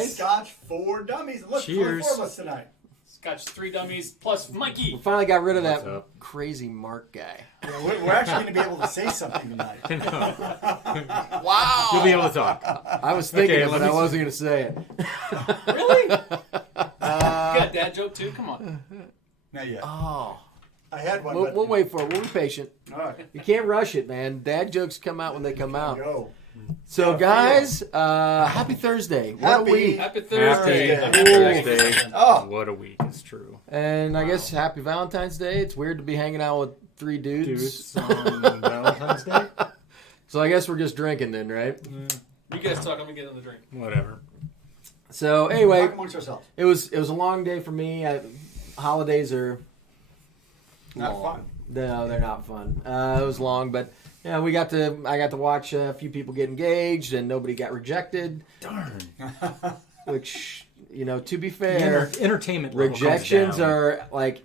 Scotch for Dummies. Look, cheers. 4 of us tonight. Scotch 3 Dummies plus Mikey. We finally got rid of that crazy Mark guy. Yeah, we're actually going to be able to say something tonight. Wow. You'll be able to talk. I was thinking it, but I wasn't going to say it. Really? You got a dad joke too? Come on. Not yet. Oh. I had one. We'll wait for it. We'll be patient. All right. You can't rush it, man. Dad jokes come out when they come out. Go. So, guys, happy Thursday. What a week. Happy Thursday. Happy Thursday. Oh. What a week. It's true. And I guess happy Valentine's Day. It's weird to be hanging out with 3 dudes. on Valentine's Day? So I guess we're just drinking then, right? You guys talk. I'm going to get on the drink. Whatever. So, anyway, Talk amongst ourselves. it was a long day for me. Holidays are Not long. fun. No, they're not fun. It was long, but yeah, I got to watch a few people get engaged, and nobody got rejected. Darn. Which, to be fair, Entertainment level rejections comes down. are like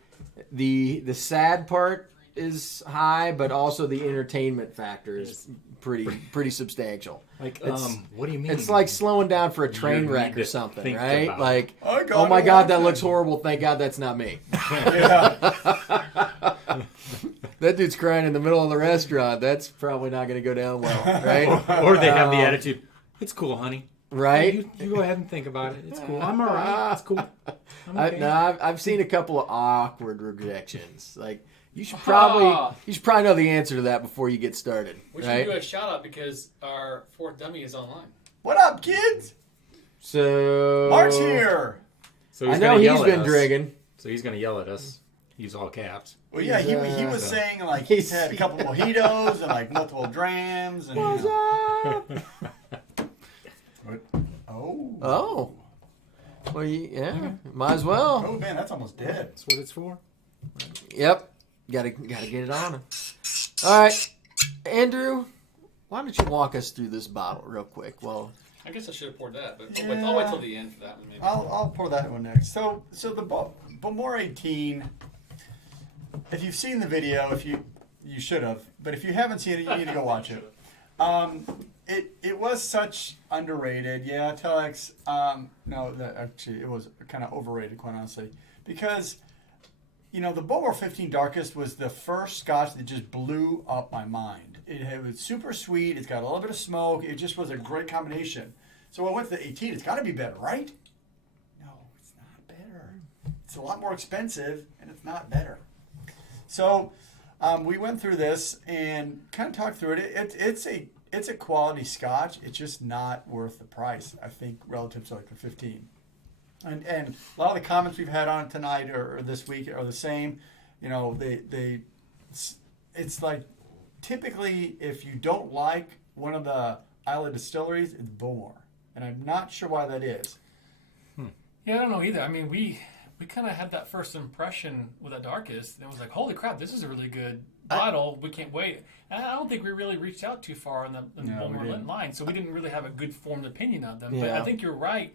the sad part is high, but also the entertainment factor is pretty substantial. Like, It's- what do you mean? It's like slowing down for a train You wreck need or to something, think right? about Like, I got oh my it God, that one looks time. horrible. Thank God that's not me. Yeah. That dude's crying in the middle of the restaurant. That's probably not going to go down well, right? or they have the attitude, it's cool, honey. Right? You go ahead and think about it. It's cool. I'm all right. It's cool. I'm okay. I've seen a couple of awkward rejections. Like, you should probably know the answer to that before you get started, We should right? do a shout out because our 4th dummy is online. What up, kids? So Mark's here. So he's I know gonna he's yell at been us. drinking. So he's going to yell at us. Use all caps. Well, yeah, he was saying like he's had a couple mojitos and like multiple drams and. What's up? What? Oh. Oh. Well, might as well. Oh man, that's almost dead. That's what it's for. Yep. Gotta get it on him. All right, Andrew, why don't you walk us through this bottle real quick? Well, I guess I should have poured that, but Yeah. I'll wait till the end for that one. Maybe. I'll pour that one next. So the Bowmore 18. If you've seen the video, you should have, but if you haven't seen it, you need to go watch it. It was such underrated. Yeah, Telex. No, actually it was kind of overrated, quite honestly, because the Bowmore 15 Darkest was the first Scotch that just blew up my mind. It was super sweet. It's got a little bit of smoke. It just was a great combination. So I went to the 18. It's got to be better, right? No, it's not better. It's a lot more expensive, and it's not better. So we went through this and kind of talked through it. It's a quality Scotch. It's just not worth the price, I think, relative to like the 15. And a lot of the comments we've had on it tonight or this week are the same. It's like typically if you don't like one of the Isla distilleries, it's Bowmore, and I'm not sure why that is. Yeah, I don't know either. I mean, we kind of had that first impression with the Darkest, and it was like, holy crap, this is a really good bottle. We can't wait. And I don't think we really reached out too far in the Bowmore line, so we didn't really have a good formed opinion of them. Yeah. But I think you're right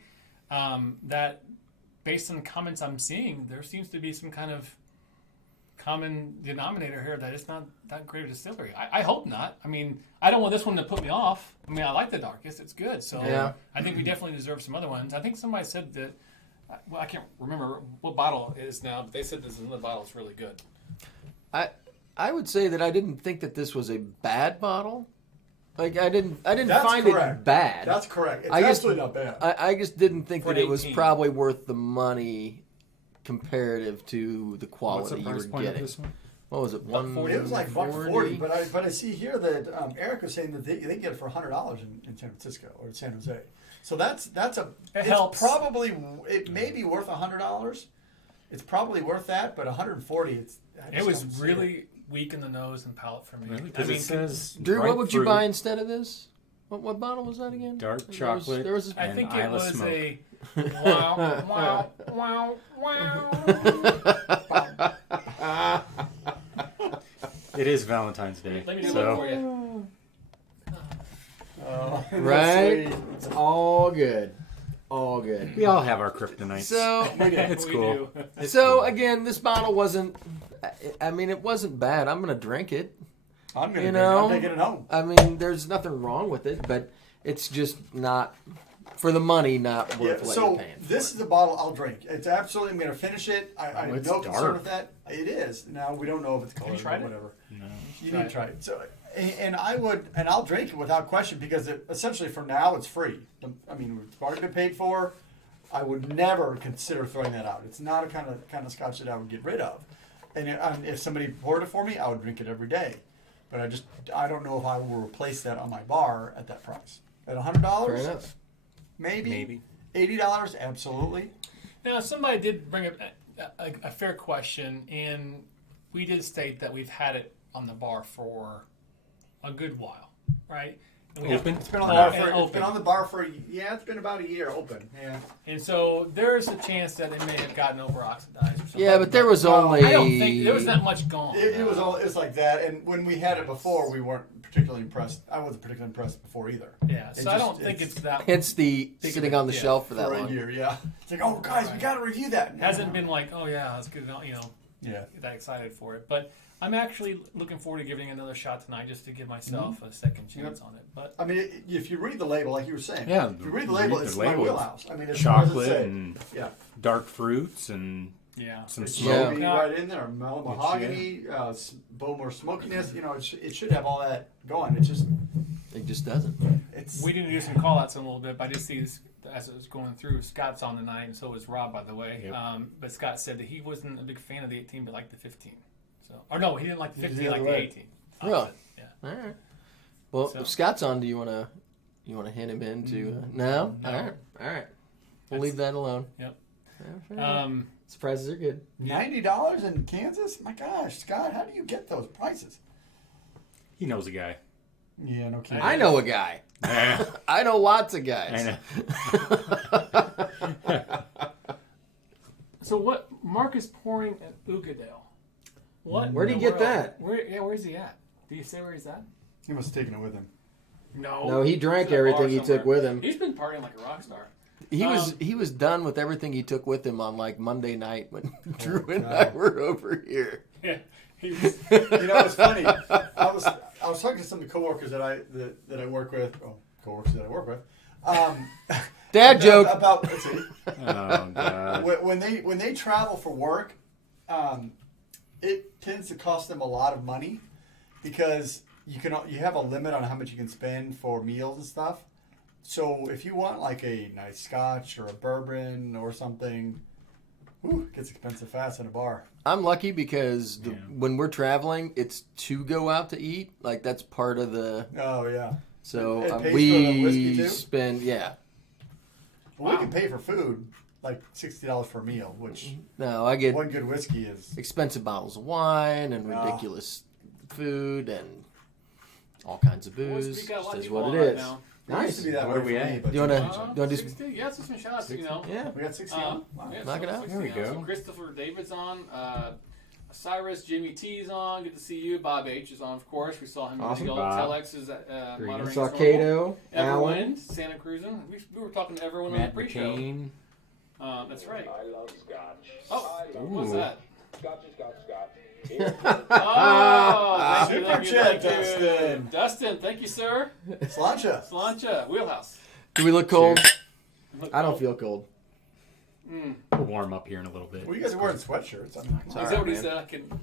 that based on the comments I'm seeing, there seems to be some kind of common denominator here that it's not that great a distillery. I hope not. I mean, I don't want this one to put me off. I mean, I like the Darkest. It's good. So Yeah. I think we definitely deserve some other ones. I think somebody said that, well, I can't remember what bottle it is now, but they said this another bottle is really good. I would say that I didn't think that this was a bad bottle. Like I didn't That's find correct. it bad. That's correct. It's I just- absolutely not bad. I just didn't think For that it was 18. probably worth the money comparative to the What's quality the you price were point of getting. this one? What was it? It was like $140, $140? but I see here that Eric was saying that they get it for $100 in San Francisco or San Jose. So that's it's helps. probably it may be worth $100. It's probably worth that, but $140. It was really weak in the nose and palate for me. Really? I Because mean, it says Drew, what would you grapefruit, buy instead of this? What bottle was that again? Dark There chocolate. was I and think it Isla was Smoke. a wow, wow, wow, wow. It is Valentine's Day. Let me do one so for you. Oh, right? sweet. It's all good. All good. we all have our kryptonites. So, it's We cool. do. so again, this bottle wasn't. I mean, it wasn't bad. I'm gonna drink it. I'm gonna You take it. I'm know? taking it home. I mean, there's nothing wrong with it, but it's just not for the money. Not Yeah, worth what so you're paying. this is a bottle I'll drink. It's absolutely. I'm gonna finish it. I Oh, have it's no concern dark. with that. It is. Now we don't know if it's colored tried or it? whatever. No. You Try need it. to try it. So, and I would, and I'll drink it without question because essentially for now it's free. I mean, it's already been paid for. I would never consider throwing that out. It's not a kind of scotch that I would get rid of. And if somebody poured it for me, I would drink it every day. But I don't know if I will replace that on my bar at that price. At Fair $100, enough. maybe. $80, absolutely. Now, somebody did bring up a fair question, and we did state that we've had it on the bar for a good while, right? And we have- Open? It's been on the Oh, bar and for. It's open. been on the bar for. Yeah, it's been about a year open. Yeah. And so there's a chance that it may have gotten over oxidized or something. Yeah, but there was No, only. I don't think there was that much gone. It was all. It's like that. And when we had it before, we weren't particularly impressed. I wasn't particularly impressed before either. Yeah, It so I just- don't think it's that. Hence the Think of sitting it, on the yeah, shelf for that For a long. year, yeah. It's like, oh guys, we Right. got to review that. It hasn't been like, oh yeah, that's good. You know, Yeah. that excited for it. But I'm actually looking forward to giving it another shot tonight, just to give myself a second chance on it. But I mean, if you read the label, like you were saying, Yeah, if you read the label, it's my label, wheelhouse. I mean, it's chocolate what does it say? and Yeah. dark fruits and yeah, Some it's- smoke. Be Now, right in there. Mellow mahogany, Bowmore smokiness. You know, it should have all that going. It just, It just doesn't. it's. we didn't do some call outs in a little bit, but I did see this as it was going through. Scott's on tonight, and so was Rob, by the way. Yep. But Scott said that he wasn't a big fan of the 18, but liked the 15. So, or no, he didn't like the He was 15, the he liked other the way. 18. Really? Opposite, Yeah. All right. Well, So- if Scott's on, do you want to hint him into? No. No. All right. All right. We'll That's- leave that alone. Yep. Yeah, fair enough. Surprises are good. $90 in Kansas? My gosh, Scott, how do you get those prices? he knows a guy. Yeah, no kidding. I know a guy. I know lots of guys. I know. So what Mark is pouring at Ugadale? What? Where'd he in the get world? that? Where's he at? Do you say where he's at? He must have taken it with him. No, he drank He's at a bar everything he took somewhere. with him. He's been partying like a rock star. He was done with everything he took with him on like Monday night when Drew and God. I were over here. Yeah, he was. You know, it's funny. I was talking to some of the coworkers that I work with. Oh, coworkers that I work with. Dad joke. About let's see. Oh God. When they travel for work, it tends to cost them a lot of money because you have a limit on how much you can spend for meals and stuff. So if you want like a nice scotch or a bourbon or something, it gets expensive fast in a bar. I'm lucky because Yeah. when we're traveling, it's to go out to eat. Like that's part of the. Oh yeah. So It pays for the we whiskey, too? spend Well, we can pay for food like $60 for a meal, which No, I get one good whiskey is. expensive bottles of wine and Oh. ridiculous food and all kinds of Boys, booze. we got a lot Just of is people what on it right is. now. It used Nice. to be that Where way we for at? me, but Do you wanna- sometimes- do you wanna do 60? Yeah, let's do some shots, you know. Yeah. We got 60 on. Wow. Yeah, Knock it out. There There we go. So Christopher David's on. Cyrus, Jimmy T's on. Good to see you. Bob H is on, of course. We saw him Awesome. in the Bob. Telex is moderating. Saw as normal. Cato, Everyone, Alan. Santa Cruzan. We were talking to everyone on Matt the pre-show. McCain. That's right. I love Scotch. Oh, I what's Ooh. that? Scotch is Scotch, Scotch. Oh, thank you, Super thank you, chat, thank you. Dustin. Dustin, thank you, sir. Slancha. Slancha, Wheelhouse. Do we look cold? Look, I don't feel cold. We'll warm up here in a little bit. Well, you guys are wearing sweatshirts. I mean, It's Is all that right, what he man. said? I can.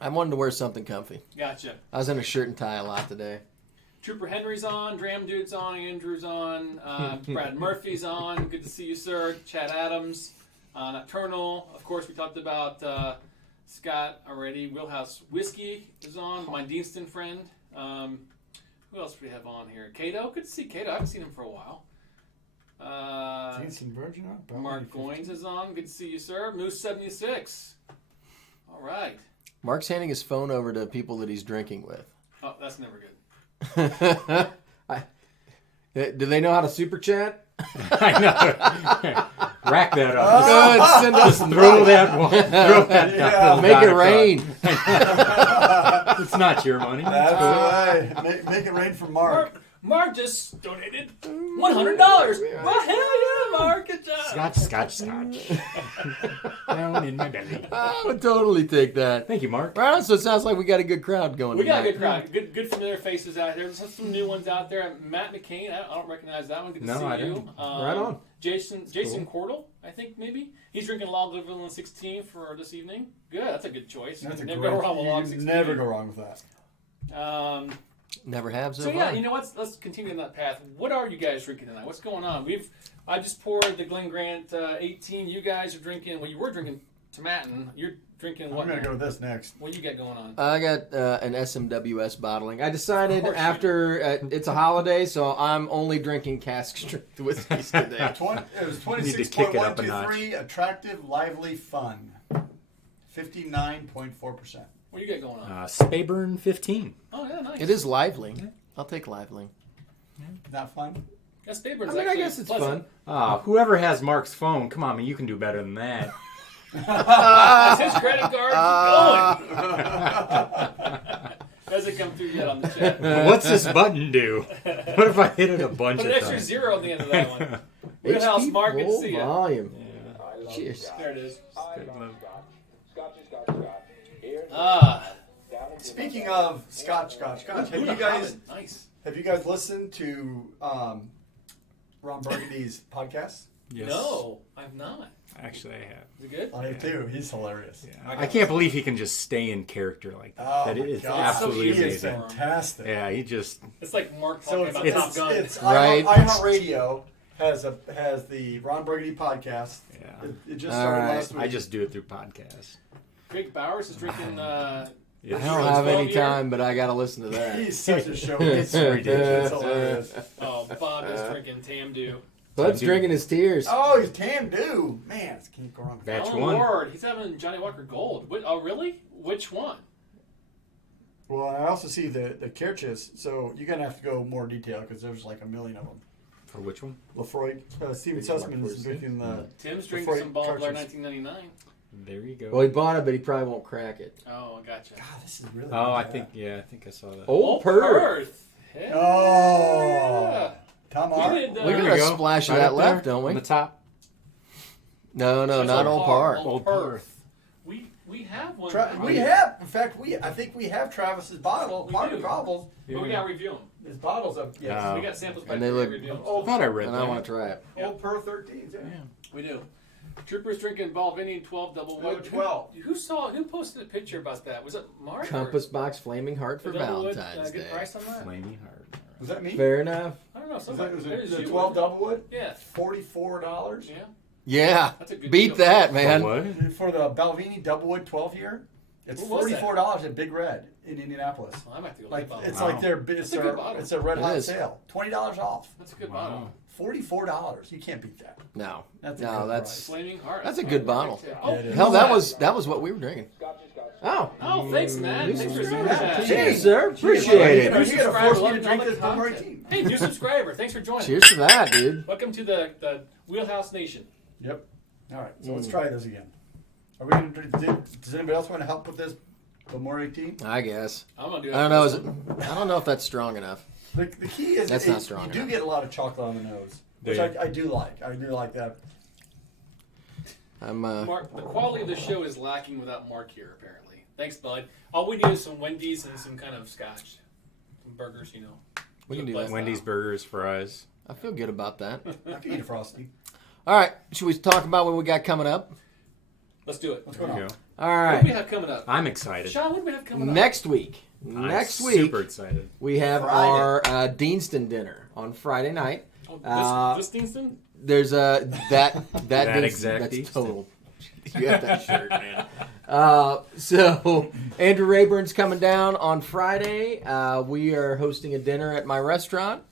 I wanted to wear something comfy. Gotcha. I was in a shirt and tie a lot today. Trooper Henry's on, Dram Dude's on, Andrew's on, Brad Murphy's on. Good to see you, sir. Chad Adams, Nocturnal. Of course, we talked about Scott already. Wheelhouse Whiskey is on. My Deanston friend. Who else do we have on here? Cato. Good to see Cato. I haven't seen him for a while. Jason Virgin on? Mark Goins is on. Good to see you, sir. Moose 76. All right. Mark's handing his phone over to people that he's drinking with. Oh, that's never good. Do they know how to super chat? I know. Rack that up. Good, send us Just throw that one. Throw that Yeah. Make it rain. It's not your money. That's right. Make it rain for Mark. Mark just donated $100. Well, hell yeah, Mark. Good job. Scotch. Down in my belly. I would totally take that. Thank you, Mark. Right on, so it sounds like we got a good crowd going We got a tonight. good crowd. Good familiar faces out there. There's some new ones out there. Matt McCain, I don't recognize that one. Good to No, see I you. don't. Right on. Jason Cordell, I think maybe. He's drinking Lagavulin 16 for this evening. Good, that's a good choice. That's a Never great. go wrong with Log You 16. never go wrong with that. Never have so So yeah, far. you know what? Let's continue on that path. What are you guys drinking tonight? What's going on? I just poured the Glen Grant 18. You guys are drinking. Well, you were drinking Tomatin. You're drinking what? I'm gonna now? go with this next. What you got going on? I got an SMWS bottling. I decided Of course you after it's a holiday, so I'm only drinking cask strength whiskeys today. It was Need to kick it up a 26.123, attractive, lively, fun. 59.4%. What you got going on? Spayburn 15. Oh yeah, nice. It is lively. I'll take lively. Not fun? That's Bayburn's I mean, I actually guess it's pleasant. fun. Whoever has Mark's phone, come on, man, you can do better than that. Is his credit card going? Hasn't come through yet on the chat. What's this button do? What if I hit it a bunch Put of an extra times? 0 on the end of that one. Wheelhouse HP Mark, good to full see you. volume. I love Cheers. Scotch. There it is. I love Scotch. Scotch. Here's Ah, down into Speaking my of Scotch, nice. have you guys listened to Ron Burgundy's podcast? Yes. No, I've not. Actually, I have. Is it good? I have too. He's hilarious. Yeah. I can't believe he can just stay in character like that. Oh That my is God. absolutely He is amazing. fantastic. Yeah, he just. It's like Mark So talking it's, about Top Gun. it's Right. iHeartRadio has the Ron Burgundy podcast. Yeah. It just All started right. last week. I just do it through podcasts. Greg Bowers is drinking. I Yes. don't have any 12 year. time, but I got to listen to that. He's such a show. It's ridiculous. It's hilarious. Oh, Bob is drinking Tamdu. Bud's drinking his tears. Oh, he's Tamdu. Man, I can't go wrong with that. Batch Alan one. Ward, he's having Johnny Walker Gold. Oh, really? Which one? Well, I also see the Kirches, so you're going to have to go more detail because there's like a million of them. For which one? Lafroy, Steven Sussman is drinking the. Tim's Before drinking he some Ball Blair cartridge. 1999. There you go. Well, he bought it, but he probably won't crack it. Oh, I gotcha. God, this is really. Oh, I good. think I saw that. Old Perth. Hell Oh. yeah. Tom We R. did, We There got we a go. splash of Right that up left, there don't we? On the top. No, That's not Old Park. Old Perth. We have one. We have, in fact, I think we have Travis's bottle. We Part do. of the problem, But we gotta review them. his bottle's up. Yes. Oh. We got samples back And they there look- to review 'em. Old, I thought I read And I that. want to try it. old Per 13s. Yeah. We do. Troopers drinking Balvenie 12 double Oh, wood. 12. Who posted a picture about that? Was it Mark? Compass Box Flaming Heart for The double wood, Valentine's good Day. price on that? Flaming hard. Was that me? Fair enough. I don't know. Was Somebody. it It was the you, 12 wasn't Doublewood? it? Yeah. $44 Yeah. Yeah. That's a good Beat deal. that, For man. what? for the Balvenie Doublewood 12 year. It's What was that? $44 at Big Red in Indianapolis. Well, I might have to go Like look at it's that. like their That's a good bottle. it's a red It hot is. sale. $20 off. That's a good Wow. bottle. $44. You can't beat that. No. That's a No, good that's Flaming Heart. That's a good bottle. Oh, Yeah, it is. hell. That was what we were drinking. Scotch. Oh. Oh, thanks, man. Thanks for super chat. Cheers, sir. Cheers. Appreciate You it. gotta Subscribe, force me love to all drink the this Bowmore content. 18. Hey, new subscriber. Thanks for joining. Cheers to that, dude. Welcome to the Wheelhouse Nation. Yep. All right. So let's try this again. Are we gonna? Does anybody else want to help with this Bowmore 18? I guess. I'm gonna do that. I don't know. I don't know if that's strong enough. The key is That's not strong You do enough. get a lot of chocolate on the nose, which Do you? I do like. I do like that. I'm Mark, the quality of the show is lacking without Mark here, apparently. Thanks, bud. All we need is some Wendy's and some kind of scotch. Some burgers, you know. we can do Bless that. Wendy's burgers, fries. I feel good about that. I can eat a frosty. All right. Should we talk about what we got coming up? Let's do it. What's There going you on? go. All What right. do we have coming up? I'm excited. Sean, what do we have coming up? Next week, Next I'm week, super excited. we have Friday. our Deanston dinner on Friday night. Oh, this Deanston? There's a that Deanston, exact that's Deanston. total. You have that shirt, man. So Andrew Rayburn's coming down on Friday. We are hosting a dinner at my restaurant.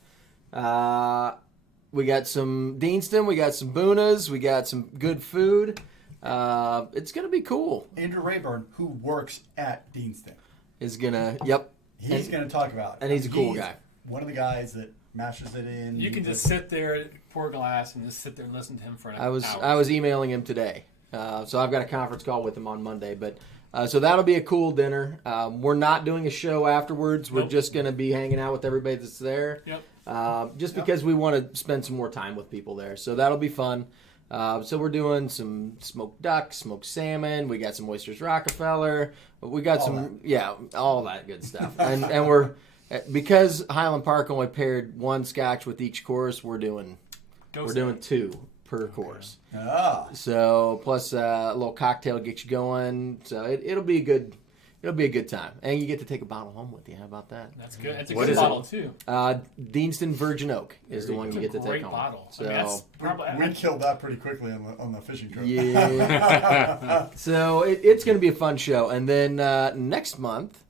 We got some Deanston, we got some Boonas, we got some good food. It's gonna be cool. Andrew Rayburn, who works at Deanston, Is gonna yep. he's going to talk about it. And he's a cool guy. One of the guys that mashes it in. You can just sit there, pour a glass, and just sit there and listen to him for an hour. I was emailing him today, so I've got a conference call with him on Monday. But so that'll be a cool dinner. We're not doing a show afterwards. We're Nope. just going to be hanging out with everybody that's there. Yep. Just because we want to spend some more time with people there, so that'll be fun. So we're doing some smoked duck, smoked salmon. We got some oysters Rockefeller. We got all that good stuff. and we're because Highland Park only paired one Scotch with each course. We're doing two per course. Ah. So plus a little cocktail to get you going. So it'll be a good. It'll be a good time, and you get to take a bottle home with you. How about that? That's good. It's a What good is bottle, too. Deanston Virgin Oak is the one It's you a get to great take home. bottle. So I mean, that's probably... We killed that pretty quickly on the fishing trip. yeah. So it's going to be a fun show, and then next month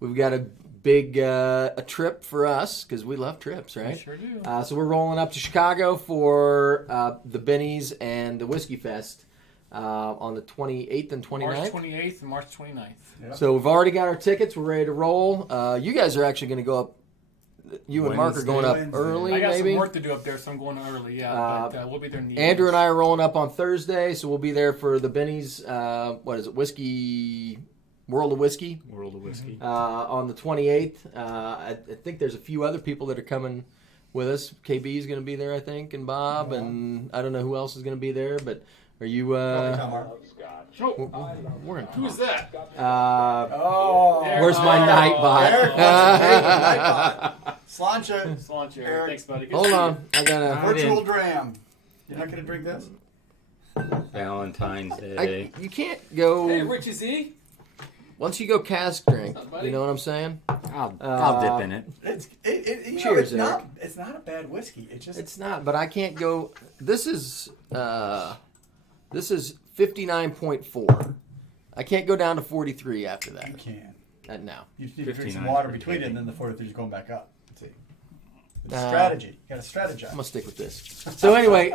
we've got a big a trip for us because we love trips, right? We sure do. So we're rolling up to Chicago for the Bennies and the Whiskey Fest on the 28th and 29th. March 28th and March 29th. Yeah. So we've already got our tickets. We're ready to roll. You guys are actually going to go up. You and Mark are going up Wednesday. early, I got maybe. some work to do up there, so I'm going early, but we'll be there in the Andrew evening. and I are rolling up on Thursday, so we'll be there for the Bennies. What is it? World of Whiskey. World of Whiskey. On the 28th. I think there's a few other people that are coming with us. KB is going to be there, I think, and Bob, and I don't know who else is going to be there, but are you... we're in. Who's that? Where's my night bot? Eric wants a great night bot. Slancha, Launch here. Eric. Thanks, buddy. Good Hold to see on. I got to... virtual dram. You're not going to drink this? Valentine's Day. You can't you. Hey, go... Richie Z. Once you go cask drink, What's up, buddy? you know what I'm saying? I'll dip in it. Cheers, it's not a bad whiskey. It's just It's not, but I can't go... This is 59.4. I can't go down to 43 after that. you can. No. You need to drink some 59 water is pretty between it, heavy. and then the 43 is going back up. Let's see. It's Uh, strategy. You got to strategize. I'm going to stick with this. So anyway,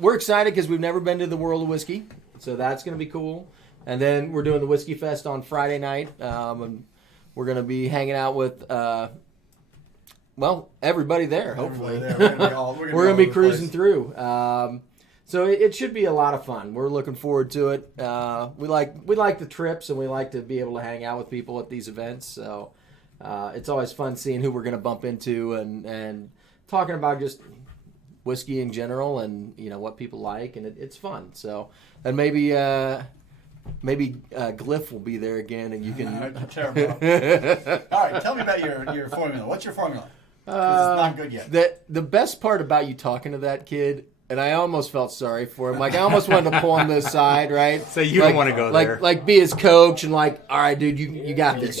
we're excited because we've never been to the World of Whiskey. So that's going to be cool. And then we're doing the Whiskey Fest on Friday night. And we're going to be hanging out with, everybody there, hopefully. Everybody there. We're going to be cruising through. So it should be a lot of fun. We're looking forward to it. We like the trips, and we like to be able to hang out with people at these events. So it's always fun seeing who we're going to bump into and talking about just whiskey in general and what people like, and it's fun. So and maybe Glyph will be there again, and you can. Terrible. All right, tell me about your formula. What's your formula? 'Cause it's not good yet. The best part about you talking to that kid. And I almost felt sorry for him. Like, I almost wanted to pull him to the side, right? So you don't want to go there. Like, be his coach and all right, dude, you got this.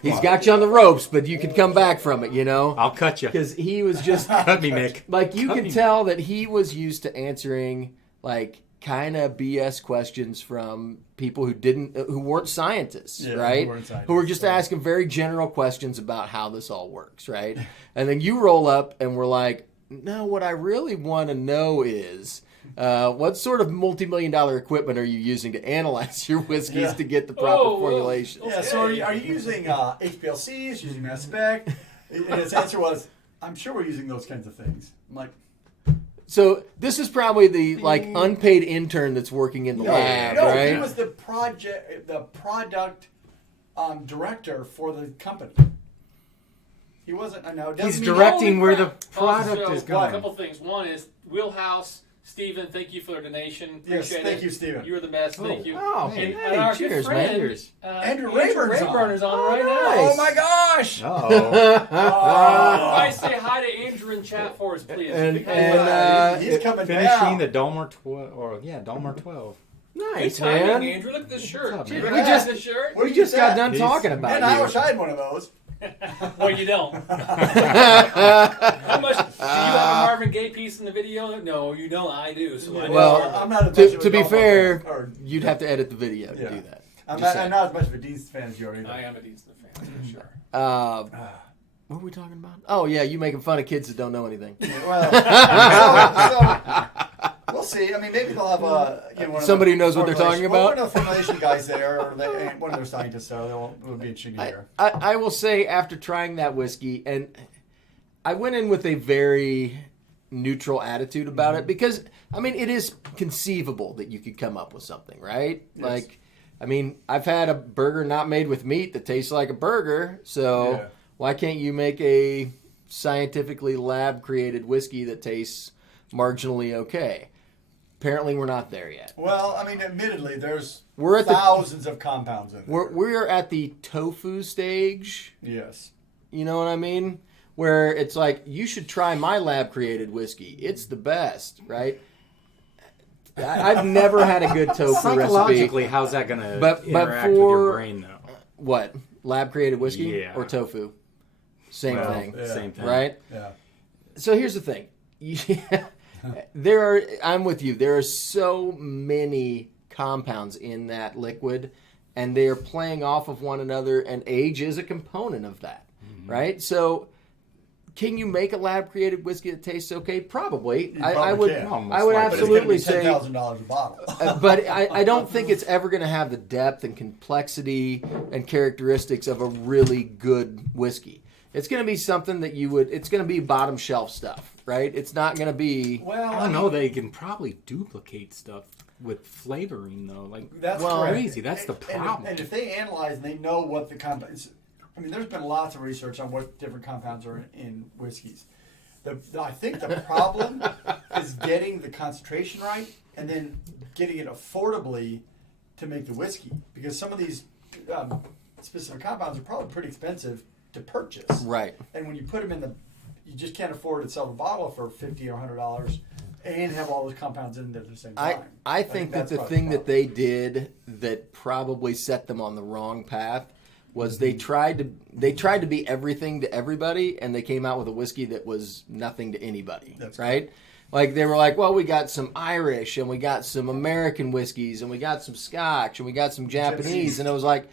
He's got you on the ropes, but you can come back from it, I'll cut you. Because he was just, Cut me, Mick. like, you can tell that he was used to answering, like, kind of BS questions from people who weren't scientists, Yeah, right? who weren't scientists, Who were just right. asking very general questions about how this all works, right? And then you roll up and we're like, no, what I really want to know is what sort of multi-million-dollar equipment are you using to analyze your whiskeys Yeah. to get the proper Oh, formulation? Yeah, so are you using HPLCs, using mass spec? And his answer was, I'm sure we're using those kinds of things. I'm like, So this is probably the unpaid intern that's working in the lab, no, right? he was the product director for the company. He wasn't. I know. He's doesn't mean- directing where the Also, product is A going. couple things. One is Wheelhouse. Stephen, thank you for the donation. Yes, Appreciate thank it. you, Stephen. You were the best. Thank you. Oh, And hey, our cheers, good friend, man. Cheers. Andrew Rayburn's on. is on Oh, right now. nice. Oh my gosh! Oh. Everybody say hi to Andrew in chat for us, please. And- Because, and, He's coming Finishing down. the Dalmar 12. Dalmar 12. Nice, Good timing, man. Andrew. Look at this shirt. up, Dude, man? we Yeah. just this shirt. Where We you just got at? done talking about Man, I you. wish I had one of those. Well, you don't. How much? Do you have a Marvin Gaye piece in the video? No, you know I do. So I Well, I'm not as much to, of a to be golf fair, fan, or- you'd have to edit the video to Yeah. do that. I'm Just not, saying. I'm not as much of a Dean's fan as you are either. I am a decent fan for sure. What were we talking about? Oh yeah, you making fun of kids that don't know anything. Well, so we'll see. I mean, maybe they'll have one of Somebody the who knows what they're talking formulation- about? One of the formulation guys there, or one of their scientists. So it'll be interesting to hear. I will say after trying that whiskey, and I went in with a very neutral attitude about it because I mean it is conceivable that you could come up with something, right? Yes. Like, I mean, I've had a burger not made with meat that tastes like a burger, so Yeah. why can't you make a scientifically lab created whiskey that tastes marginally okay? Apparently, we're not there yet. Well, I mean, admittedly, there's We're at the- thousands of compounds in there. We're at the tofu stage. Yes. You know what I mean? Where it's like, you should try my lab created whiskey. It's the best, right? I've never had a good tofu recipe. Psychologically, how's that going to But interact with for- your brain, though? What? Lab created whiskey Yeah. or tofu? Same Well, thing, Yeah. Same thing. right? Yeah. So here's the thing. I'm with you. There are so many compounds in that liquid, and they are playing off of one another, and age is a component of that, right? So, can you make a lab-created whiskey that tastes okay? Probably. You I probably would. can. I would But But absolutely it's going say. to be $10,000 a bottle. But I don't think it's ever going to have the depth and complexity and characteristics of a really good whiskey. It's going to be something that it's going to be bottom shelf stuff, right? It's not going to be. Well, I don't know. They can probably duplicate stuff with flavoring, though. Like, That's Well, correct. crazy. That's the problem. And if they analyze and they know what the compounds, I mean, there's been lots of research on what different compounds are in whiskeys. I think the problem is getting the concentration right and then getting it affordably to make the whiskey, because some of these specific compounds are probably pretty expensive to purchase. Right. And when you put them you just can't afford to sell the bottle for $50 or $100 and have all those compounds in there at the same time. I think that that's the probably thing that problem. they did that probably set them on the wrong path was they tried to be everything to everybody, and they came out with a whiskey that was nothing to anybody. That's right. Like, they were like, well, we got some Irish, and we got some American whiskeys, and we got some Scotch, and we got some Japanese, and it was like,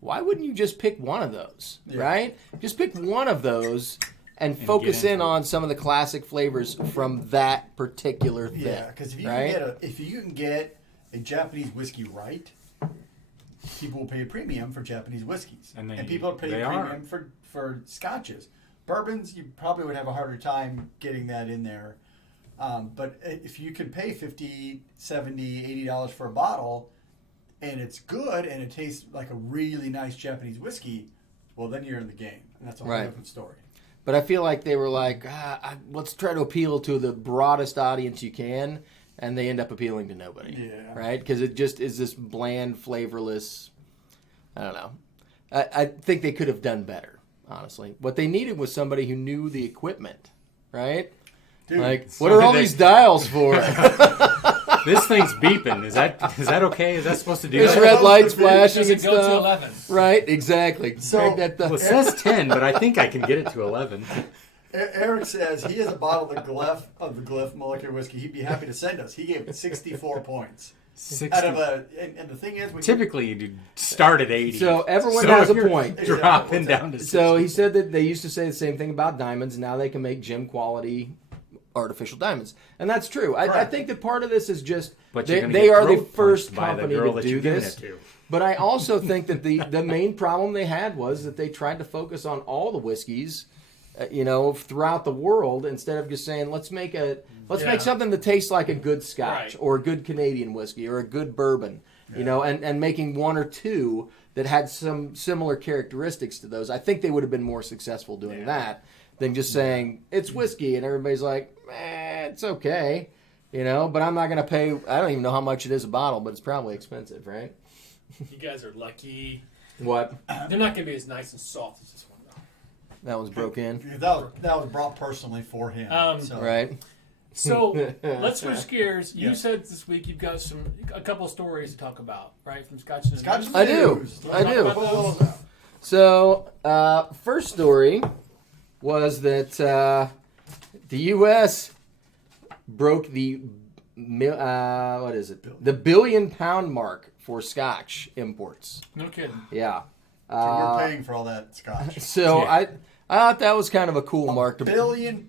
why wouldn't you just pick one of those, right? Just pick one of those and focus get in into it. on some of the classic flavors from that particular thing. Yeah, because right? if you can get a Japanese whiskey right, people will pay a premium for Japanese whiskeys, And they- people pay they a are. premium for scotches. Bourbons, you probably would have a harder time getting that in there. But if you can pay $50, $70, $80 for a bottle, and it's good and it tastes like a really nice Japanese whiskey, well, then you're in the game, and that's a whole Right. different story. But I feel like they were like, let's try to appeal to the broadest audience you can, and they end up appealing to nobody. Yeah. Right? Because it just is this bland, flavorless. I don't know. I think they could have done better, honestly. What they needed was somebody who knew the equipment, right? Dude, Like, what are all these dials for? This thing's beeping. Is that okay? Is that supposed to do There's that? red lights Does it flashing Does and it go to stuff. 11? Right? Exactly. So- Craig, that Well, it says 10, but I think I can get it to 11. Eric says he has a bottle of the Glyph molecular whiskey. He'd be happy to send us. He gave it 64 points. 60. Out of and the thing is, when Typically, you start at 80. So everyone So has a you're point. Dropping down to 60. So he said that they used to say the same thing about diamonds. Now they can make gem quality artificial diamonds, and that's true. I Correct. think that part of this is just But you're gonna they get are the throat first punched by the company girl to that do you're giving this. it to. But I also think that the main problem they had was that they tried to focus on all the whiskeys, throughout the world, instead of just saying let's make something that tastes like a good Scotch Right. or a good Canadian whiskey or a good bourbon, and making one or two that had some similar characteristics to those. I think they would have been more successful doing that than just saying it's whiskey and everybody's like, it's okay, but I'm not going to pay. I don't even know how much it is a bottle, but it's probably expensive, right? You guys are lucky. What? They're not going to be as nice and soft as this one, though. That one's broke in, that was brought personally for him. Um, so. right? So let's switch gears. You Yeah. said this week you've got a couple of stories to talk about, right? From Scotch and Scotch I do. news. I do. Talk about those. So, first story was that the U.S. broke the the billion-pound mark for Scotch imports. No kidding. Yeah. So we're paying for all that Scotch. So Yeah. I thought that was kind of a cool mark to. £1 billion.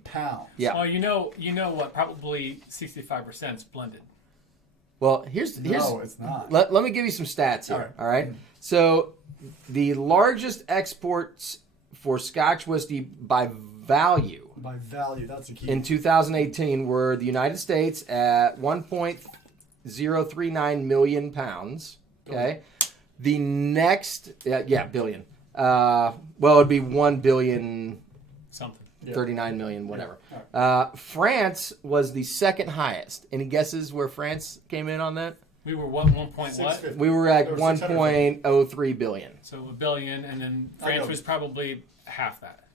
Yeah. Oh, you know what? Probably 65% is blended. Well, here's No, it's not. let me give you some stats here. All All right. So the largest exports for Scotch whiskey by value By value, that's the key. in 2018 were the United States at 1.039 million pounds. Okay. The next, billion. Well, it'd be 1 billion. Something. Yeah. 39 million, whatever. Yeah. France was the second highest. Any guesses where France came in on that? We were one point what? 650. We were at There was 1.03 billion. So $1 billion, and then I France know. was probably half that.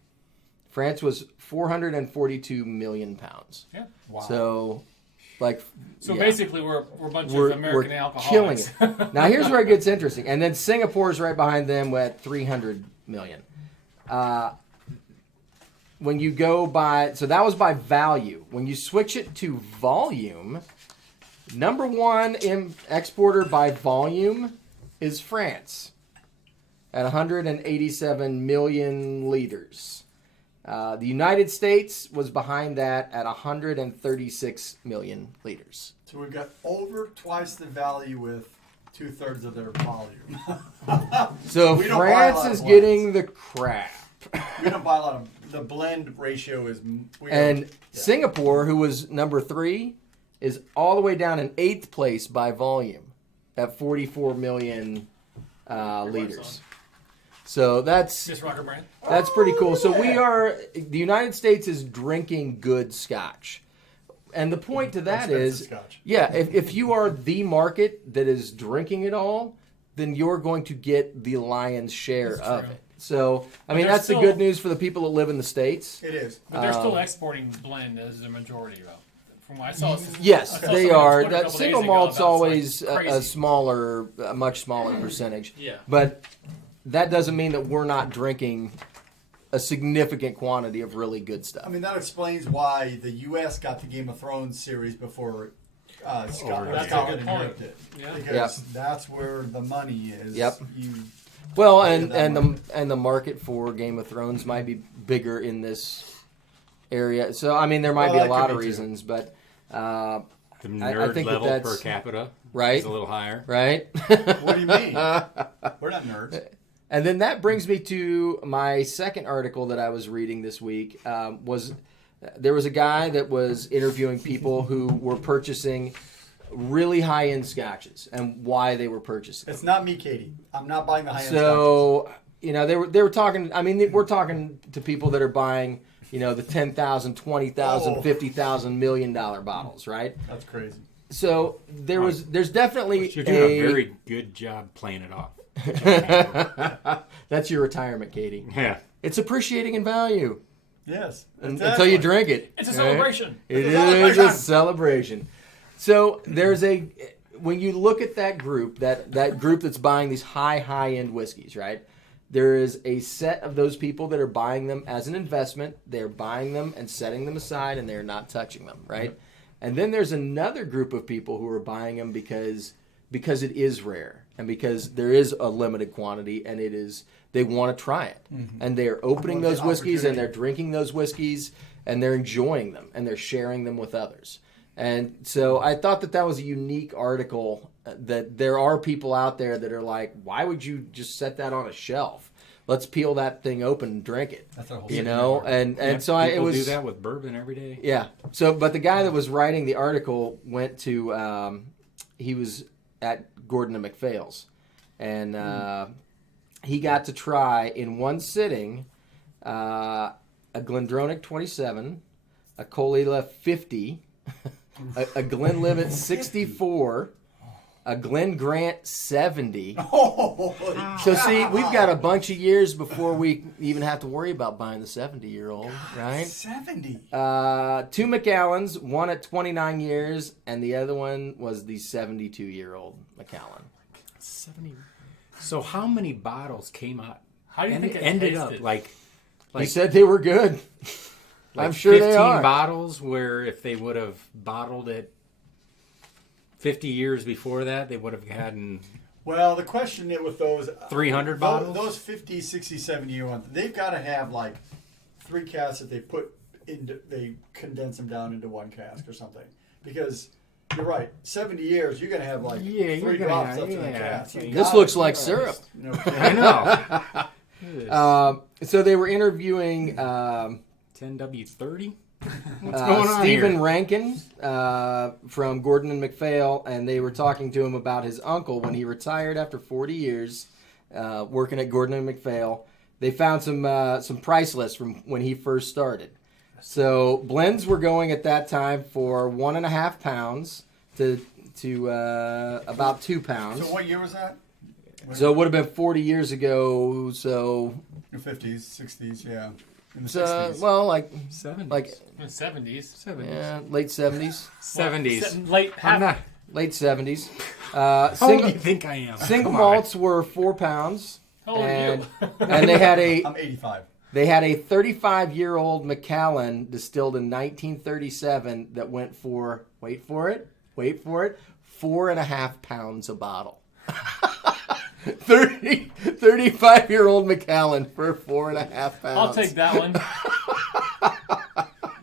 France was 442 million pounds. Yeah. Wow. So, So yeah. basically, we're a bunch we're, of American we're alcoholics. killing it. Now, here's where it gets interesting. And then Singapore's right behind them at 300 million. When you go by, so that was by value. When you switch it to volume, number one exporter by volume is France at 187 million liters. The United States was behind that at 136 million liters. So we've got over twice the value with 2/3 of their volume. So We don't buy a lot France of is blends. getting the crap. We don't buy a lot of. The blend ratio is. And Singapore, who was number 3, is all the way down in 8th place by volume at 44 million liters. So that's Just Rocker Brand. pretty cool. So the United States is drinking good Scotch. And the point to that is, Scotch. yeah, if you are the market that is drinking it all, then you're going to get the lion's share That's of true. it. So, I mean, they're that's the still- good news for the people that live in the States. It is. But they're still exporting blend as the majority, though. From what I saw. Yes, I saw they something on are. Twitter a That couple single days ago malt's about always like a much smaller percentage. Yeah. But that doesn't mean that we're not drinking a significant quantity of really good stuff. I mean, that explains why the U.S. got the Game of Thrones series before Scotland That's a Scotland good and point. Europe did. Yeah. Because Yep. that's where the money is. Yep. You, Well, Bigger and than and the market for Game of Thrones might be bigger in this area. So I mean, there might Well, be a that lot could of be too. reasons, but The I nerd think level that's per capita right. is a little higher. right. what do you mean? We're not nerds. And then that brings me to my second article that I was reading this week. There was a guy that was interviewing people who were purchasing really high-end scotches and why they were purchasing. It's not me, Katie. I'm not buying the high-end So they were talking. I mean, we're talking to people that are buying the $10,000, $20,000, Oh. $50,000, $1 million bottles, right? scotches. That's crazy. So there's definitely You're doing a very good job playing it off. That's your retirement, Katie. Yeah. It's appreciating in value. Yes. Until you drink it. It's a right? celebration. It It's a is a celebration. celebration. So when you look at that group that's buying these high-end whiskeys, right? There is a set of those people that are buying them as an investment. They're buying them and setting them aside, and they're not touching them, right? And then there's another group of people who are buying them because it is rare and because there is a limited quantity, and they want to try it, and they're opening Want the those whiskeys and opportunity. they're drinking those whiskeys and they're enjoying them and they're sharing them with others. And so I thought that was a unique article, that there are people out there that are like, why would you just set that on a shelf? Let's peel that thing open and drink it. That's our whole And so it People was do that with bourbon every day. yeah. So, but the guy that was writing the article went to, he was at Gordon and MacPhail's, and he got to try in one sitting a Glendronach 27, a Colilla 50, a Glenlivet 64, a Glen Grant 70. Holy So see, we've got a bunch of years before we even have to worry about buying the 70-year-old, right? 70. 2 Macallans, one at 29 years, and the other one was the 72-year-old Macallan. 70. So how many bottles came out? How do you think it ended tasted? up like He said they were good. I'm sure 15 they are. bottles where if they would have bottled it 50 years before that, they would have had Well, the question is with those 300 bottles? those 50, 60, 70 year ones, they've got to have like 3 casks that they put into, they condense them down into 1 cask or something. Because you're right, 70 years, you're going to have like Yeah, you're 3 gonna drops have- left in the yeah. cask. You This gotta looks be like honest. syrup. No kidding. I know. So they were interviewing 10W30? What's going on Stephen here? Rankin from Gordon and MacPhail, and they were talking to him about his uncle when he retired after 40 years working at Gordon and MacPhail. They found some price lists from when he first started. So blends were going at that time for 1.5 pounds to about 2 pounds. So what year was that? So it would have been 40 years ago. So The 50s, 60s, yeah. In the so 60s. well, like 70s. like In the 70s. 70s. yeah, late 70s, 70s. Late I'm half. not. late 70s. How old do Single you think I am? single Come on. malts were 4 pounds, How old are and you? and I'm 85. they had a 35-year-old Macallan distilled in 1937 that went for wait for it 4.5 pounds a bottle. 35-year-old Macallan for 4.5 pounds. I'll take that one.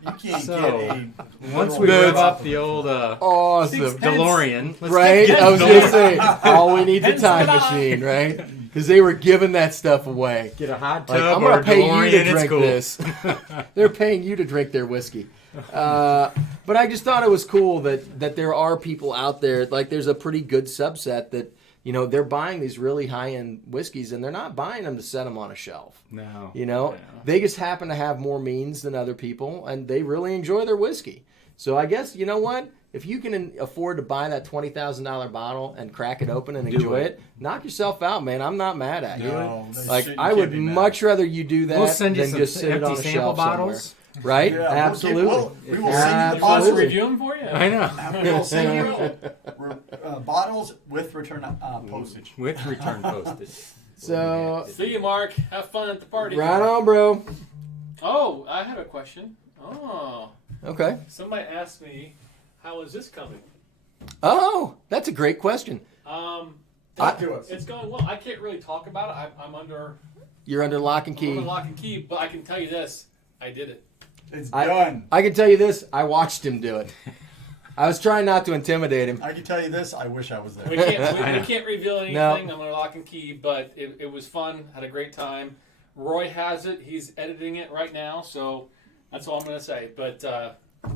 You can't So, get a Once we That's rev up the old Awesome. DeLorean, let's Right? get I was going to say, going. all we need the Hence time the lie. machine, right? Because they were giving that stuff away. Get a hot tub Like, I'm or going a to pay DeLorean, you to it's drink cool. this. They're paying you to drink their whiskey. But I just thought it was cool that there are people out there, like there's a pretty good subset that, you know, they're buying these really high-end whiskeys and they're not buying them to set them on a shelf. No. You know, No. they just happen to have more means than other people and they really enjoy their whiskey. So I guess, you know what? If you can afford to buy that $20,000 bottle and crack it open and enjoy it, knock yourself out, man. I'm not mad at you. No, they Like, shouldn't- I you would can't be mad. much rather you do that We'll send you than some just sit it empty on a sample shelf bottles. somewhere. Right? Yeah, Absolutely. we will send you the I'll just bottles. review them for you. I know. We will send you bottles with return postage. With return postage. So, See you, Mark. Have fun at the party. right on, bro. Oh, I have a question. Oh, Okay. somebody asked me, how is this coming? Oh, that's a great question. Talk to us. It's going well. I can't really talk about it. I'm under You're under lock and I'm key. under lock and key, but I can tell you this: I did it. It's I- done. I can tell you this. I watched him do it. I was trying not to intimidate him. I can tell you this. I wish I was there. We can't reveal anything. No. I'm under lock and key, but it was fun. Had a great time. Roy has it. He's editing it right now, so that's all I'm going to say. But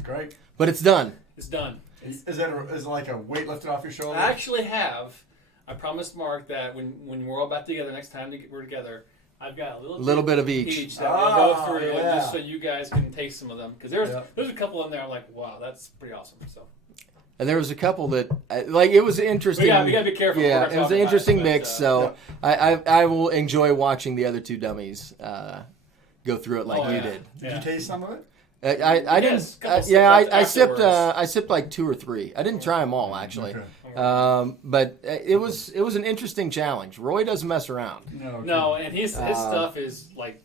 Great. But it's done. it's done. Is it like a weight lifted off your shoulder? I actually have. I promised Mark that when we're all back together next time we're together, I've got a Little bit of each. that we'll go Ah, through yeah. just so you guys can taste some of them. Because Yeah. there's a couple in there I'm like, wow, that's pretty awesome. So And there was a couple that, like, it was interesting. we gotta be careful. Yeah, what it we're was talking an interesting about, but, mix. So I will enjoy watching the other 2 dummies go through it like Oh, you yeah. did. Did you taste some of it? I Yes, didn't. couple sips Yeah, I sipped. afterwards. I sipped like 2 or 3. I didn't try them all actually. Okay. But it was an interesting challenge. Roy doesn't mess around. No, and his stuff is like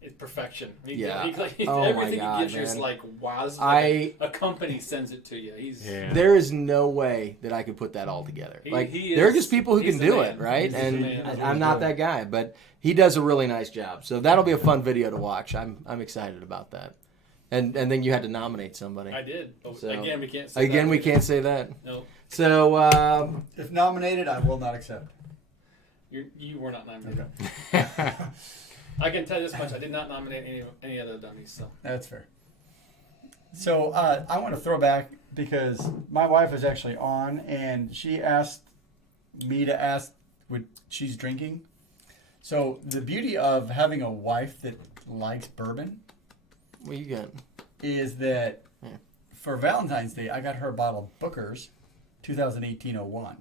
it's perfection. Yeah. Everything Oh my he God, gives you is man. like, wow, this is like a company sends it to you. He's There is no way that I could put that all together. He there are is- just people who he's can the do man. it, right? He's the And man. I'm not that guy, but he does a really nice job. So that'll be a fun video to watch. I'm excited about that. And then you had to nominate somebody. I did. But So- again, we can't say Again, that. we can't say that. No, So If nominated, I will not accept. you were not nominated. I can tell you this much: I did not nominate any other dummies. So That's fair. So I want to throw back because my wife is actually on, and she asked me to ask what she's drinking. So the beauty of having a wife that likes bourbon what you got? is that for Valentine's Day, I got her a bottle of Booker's 2018-01.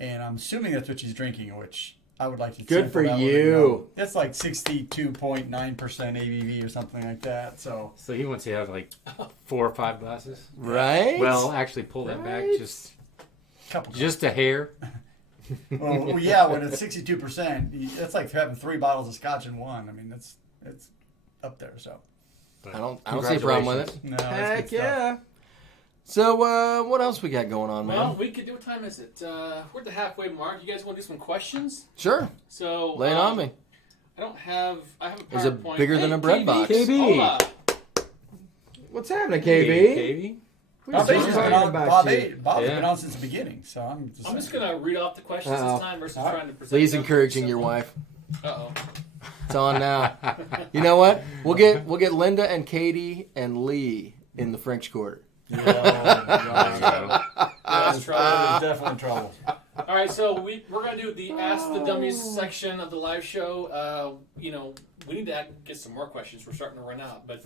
and I'm assuming that's what she's drinking, which I would like to. Good sample for that one and you. go. That's like 62.9% ABV or something like that. So So he wants to have like 4 or 5 glasses. Right? Well, actually, pull that back Right. just a hair. well, yeah, when it's 62%, that's like having 3 bottles of Scotch in one. I mean, it's up there. So But I don't see a problem with it. no, that's Heck good stuff. yeah. So, what else we got going on, man? Well, we could do. What time is it? We're at the halfway mark. You guys want to do some questions? Sure. So Lay it on me. I don't have. I have a PowerPoint. Is it bigger than a bread KB, box? KB. Hola. What's happening, Hey, KB? KB. Bob Who's H has been talking on. about Bob's you? been on since the beginning. So I'm I'm just gonna read off the questions Uh-oh. this time versus All right. trying to present. Please them. encouraging your So- wife. Uh-oh. It's on now. You know what? We'll get Linda and Katie and Lee in the French Quarter. Yeah, oh, That's trouble. definitely trouble. All right, so we're going to do the Ask the Dummies section of the live show. We need to get some more questions. We're starting to run out. But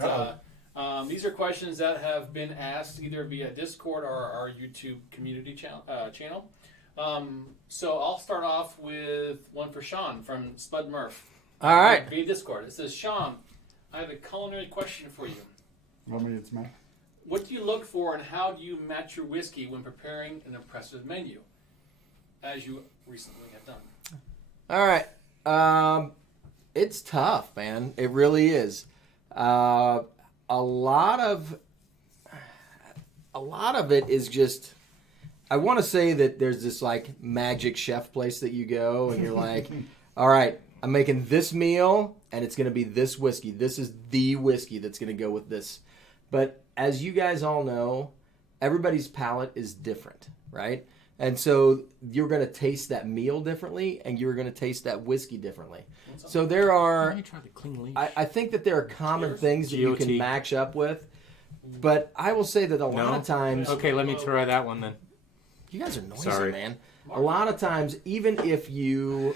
these are questions that have been asked either via Discord or our YouTube community channel. So I'll start off with one for Sean from Spud Murph. All right. Via Discord. It says, Sean, I have a culinary question for you. Want me to get some? What do you look for and how do you match your whiskey when preparing an impressive menu, as you recently have done? All right. It's tough, man. It really is. A lot of it is just. I want to say that there's this like magic chef place that you go and you're like, all right, I'm making this meal and it's going to be this whiskey. This is the whiskey that's going to go with this. But as you guys all know, everybody's palate is different, right? And so you're going to taste that meal differently and you're going to taste that whiskey differently. So there are, Try the clean leaf. I think that there are common things that you can GOT. match up with. But I will say that a lot of times, Okay, let me try that one then. you guys are noisy, Sorry. man. A lot of times, even if you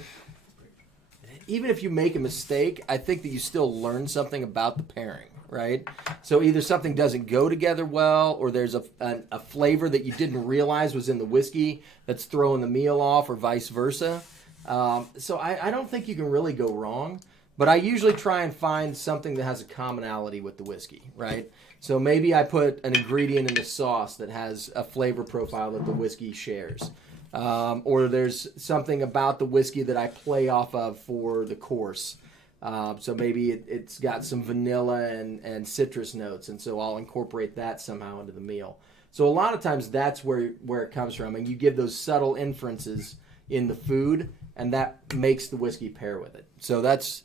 make a mistake, I think that you still learn something about the pairing, right? So either something doesn't go together well, or there's a flavor that you didn't realize was in the whiskey that's throwing the meal off, or vice versa. So I don't think you can really go wrong. But I usually try and find something that has a commonality with the whiskey, right? So maybe I put an ingredient in the sauce that has a flavor profile that the whiskey shares. Or there's something about the whiskey that I play off of for the course. So maybe it's got some vanilla and citrus notes, and so I'll incorporate that somehow into the meal. So a lot of times that's where it comes from, and you give those subtle inferences in the food, and that makes the whiskey pair with it. So that's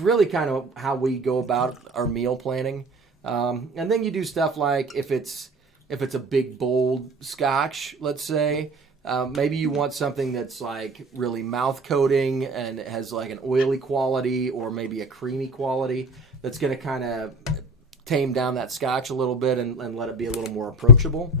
really kind of how we go about our meal planning. And then you do stuff like if it's a big bold Scotch, let's say, maybe you want something that's like really mouth coating and it has like an oily quality or maybe a creamy quality that's going to kind of tame down that Scotch a little bit and let it be a little more approachable.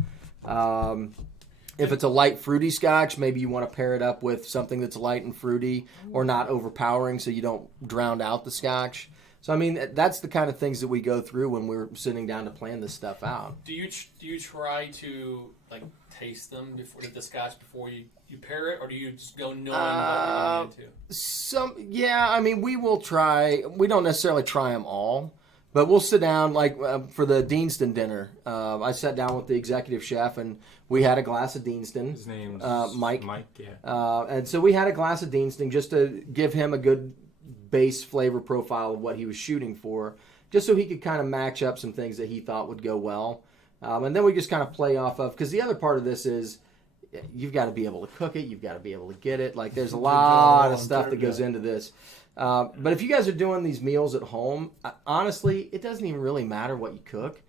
If it's a light fruity Scotch, maybe you want to pair it up with something that's light and fruity or not overpowering so you don't drown out the Scotch. So, I mean, that's the kind of things that we go through when we're sitting down to plan this stuff out. Do you try to like taste them before the Scotch before you pair it, or do you just go knowing what you're going into? I mean, we will try. We don't necessarily try them all, but we'll sit down like for the Deanston dinner. I sat down with the executive chef and we had a glass of Deanston. His name's Mike. Mike, yeah. And so we had a glass of Deanston just to give him a good base flavor profile of what he was shooting for, just so he could kind of match up some things that he thought would go well. And then we just kind of play off of, because the other part of this is you've got to be able to cook it, you've got to be able to get it. Like there's a lot of stuff that goes into this. But if you guys are doing these meals at home, honestly, it doesn't even really matter what you cook.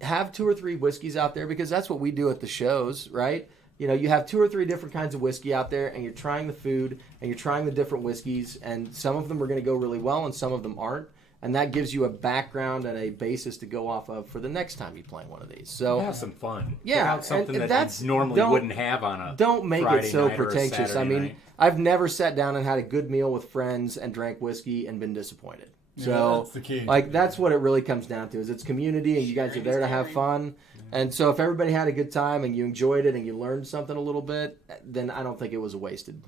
Have 2 or 3 whiskeys out there, because that's what we do at the shows, right? You know, you have 2 or 3 different kinds of whiskey out there, and you're trying the food, and you're trying the different whiskeys, and some of them are going to go really well, and some of them aren't. And that gives you a background and a basis to go off of for the next time you play one of these. So Have some fun. Yeah, Put out something and that that's- you normally don't- wouldn't have on a don't make Friday it so night or a pretentious. I Saturday mean, night. I've never sat down and had a good meal with friends and drank whiskey and been disappointed. Yeah, So, that's the key. like, that's what it really comes down to, is it's community, and you guys are there to have fun. And so if everybody had a good time and you enjoyed it and you learned something a little bit, then I don't think it was a wasted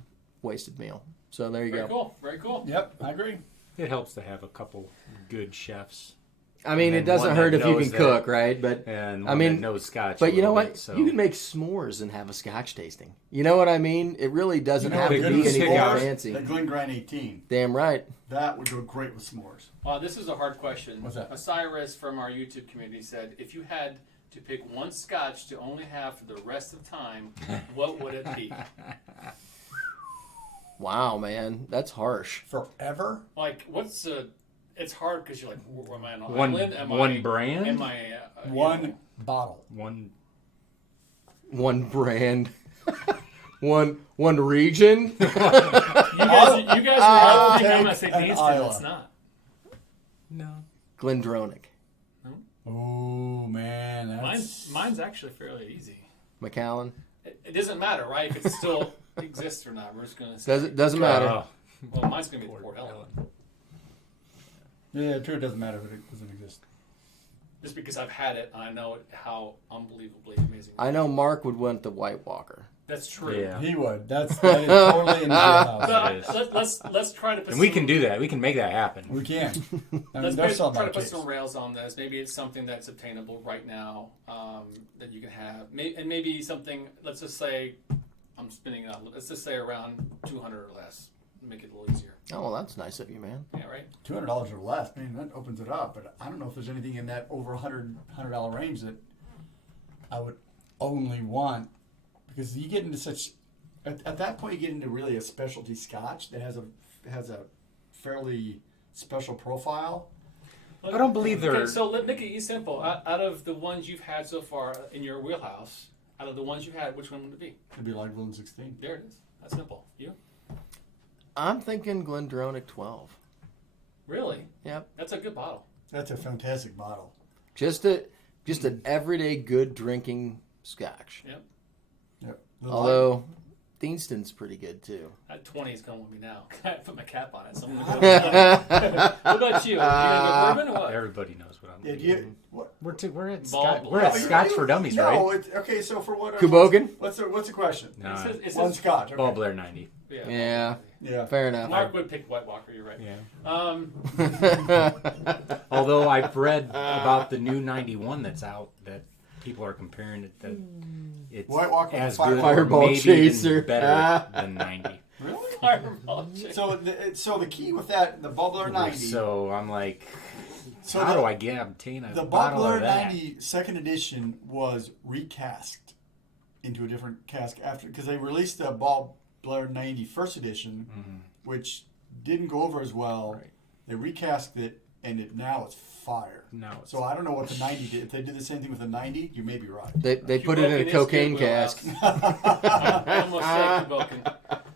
meal. So there you Very go. cool. Very cool. Yep, I agree. It helps to have a couple good chefs. I mean, it And doesn't one hurt that if you knows can that- cook, right? But And I one mean, that knows Scotch. But a you know little what? bit, so. You can make s'mores and have a Scotch tasting. You know what I mean? It really doesn't have to good be with anything cigars. fancy. The Glen Grant 18. Damn right. That would go great with s'mores. This is a hard question. What's that? Osiris from our YouTube community said, if you had to pick one Scotch to only have for the rest of time, what would it be? Wow, man, that's harsh. Forever? Like, what's it's hard because you're like, am I on an One- island? Am one I, brand? Am I you One know? bottle. One. One brand, one region. You guys were I'll thinking I'm gonna take say an Danston. Isla. It's not. No. Glendronach, Oh man, that's Mine's actually fairly easy. Macallan. It doesn't matter, right? If it still exists or not. We're just gonna say. Doesn't matter. Oh. Well, mine's gonna be the Port Ellen, yeah. True, it doesn't matter if it doesn't exist. just because I've had it and I know how unbelievably amazing. I know Mark would want the White Walker. That's true. Yeah. He would. that is totally in the wheelhouse. But It is. let's try to put And we some- can do that. We can make that happen. We can. I mean, Let's they're selling try to that put case. some rails on this. Maybe it's something that's obtainable right now that you can have, and maybe something. Let's just say, I'm spinning it out. Let's just say around 200 or less. Make it a little easier. Oh, well, that's nice of you, man. Yeah, right. $200 or less. I mean, that opens it up. But I don't know if there's anything in that over $100 range that I would only want, because you get into such. At that point, you get into really a specialty Scotch that has a fairly special profile. I don't believe they're. Okay, so let make it easy simple. Out of the ones you've had so far in your wheelhouse, out of the ones you had, which one would it be? It'd be like Lagavulin 16. There it is. That's simple. You? I'm thinking Glendronach 12. Really? Yep. That's a good bottle. That's a fantastic bottle. Just an everyday good drinking Scotch. Yep. Yep. Although Deanston's pretty good too. That 20 is going with me now. I put my cap on it. So I'm gonna go. What about you? Are you gonna go bourbon or what? Everybody knows what I'm Did doing. you? What? We're at Ball Scotch. Black. We're at No, Scotch for Dummies, right? No. Okay. So for what? Kuboken? What's the question? No. It One says, Scotch. Okay. Ball Blair 90. Yeah. Yeah. Fair enough. Mark would pick White Walker. You're right. Yeah. Although I've read about the new 91 that's out that people are comparing it that it's White Walker as Fireball. good, Fireball or maybe Chaser. even better than 90. Really? Fireball chick. So the key with that, the Bubbler 90. So I'm like, So how the- do I obtain a The bottle Bubbler of that? 90 second edition was recast into a different cask after, because they released the Bubbler 90 first edition, which didn't go over as well. Right. They recast it, and now it's fire. Now it's- So I don't know what the 90 did. If they did the same thing with the 90, you may be right. They put it in a cocaine cask. I almost said Kuboken.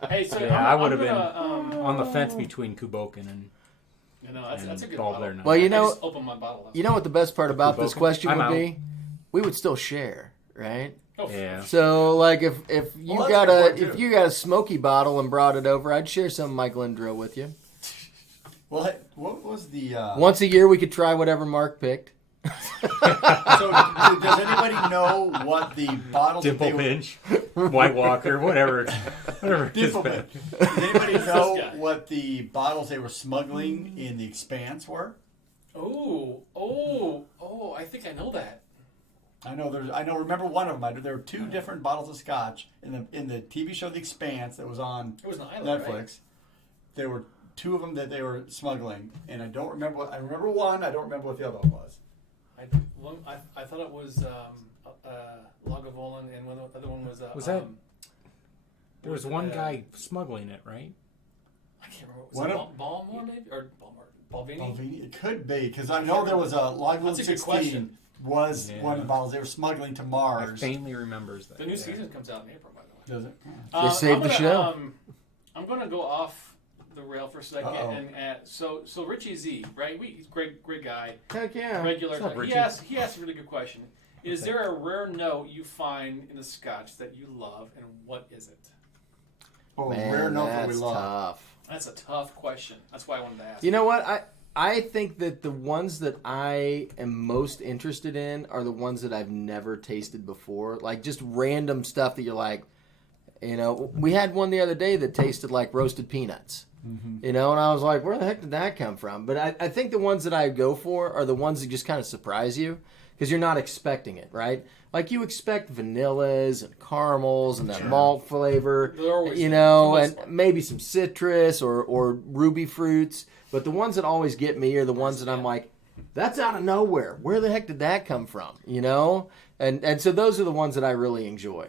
Hey, so Yeah, I'm I would have gonna, been on the fence between Kuboken and You know, that's a good Ball bottle. Blair 90. Well, you I know, just opened my bottle up. you know what the best part about this Kuboken? question I'm would out. be? We would still share, right? Oh, Yeah. So, like, if you Well, that's got a good a point, too. if you got a smoky bottle and brought it over, I'd share some of my Glendro with you. Well, hey, what was the... Once a year, we could try whatever Mark picked. So does anybody know what the bottles... that Dimple they were- Pinch, White Walker, whatever it is. Dimple Pinch. Does anybody This know guy. what the bottles they were smuggling in the Expanse were? I think I know that. I know. Remember one of them. There were two different bottles of Scotch in the TV show The Expanse that was on It was an island, Netflix. right? There were two of them that they were smuggling, and I don't remember. I remember one. I don't remember what the other one was. I thought it was Lagavulin, and the other one was Was that- There was one guy smuggling it, right? I can't remember. One Was of- it Bowmore maybe or Balvenie? Balvenie? It could be, because I know there was a Lagavulin That's a good 16 question. was Yeah. one of the bottles they were smuggling to I Mars. faintly remembers that. The new yeah. season comes out in April, by the way. Does it? They saved the show. I'm going to go off the rail for a second, Uh-oh. and so Richie Z, right? He's great guy, Heck yeah. regular. What's up, He Richie? he asked a really good question. Is there a rare note you find in the Scotch that you love, and what is it? Oh, Man, rare note that we that's love. tough. That's a tough question. That's why I wanted to ask. You know what? I think that the ones that I am most interested in are the ones that I've never tasted before. Like just random stuff that you're like, we had one the other day that tasted like roasted peanuts. Mm-hmm. And I was like, where the heck did that come from? But I think the ones that I go for are the ones that just kind of surprise you because you're not expecting it, right? Like you expect vanillas and caramels and that malt flavor, and maybe some citrus or ruby fruits. But the ones that always get me are the ones that I'm like, that's out of nowhere. Where the heck did that come from? And so those are the ones that I really enjoy.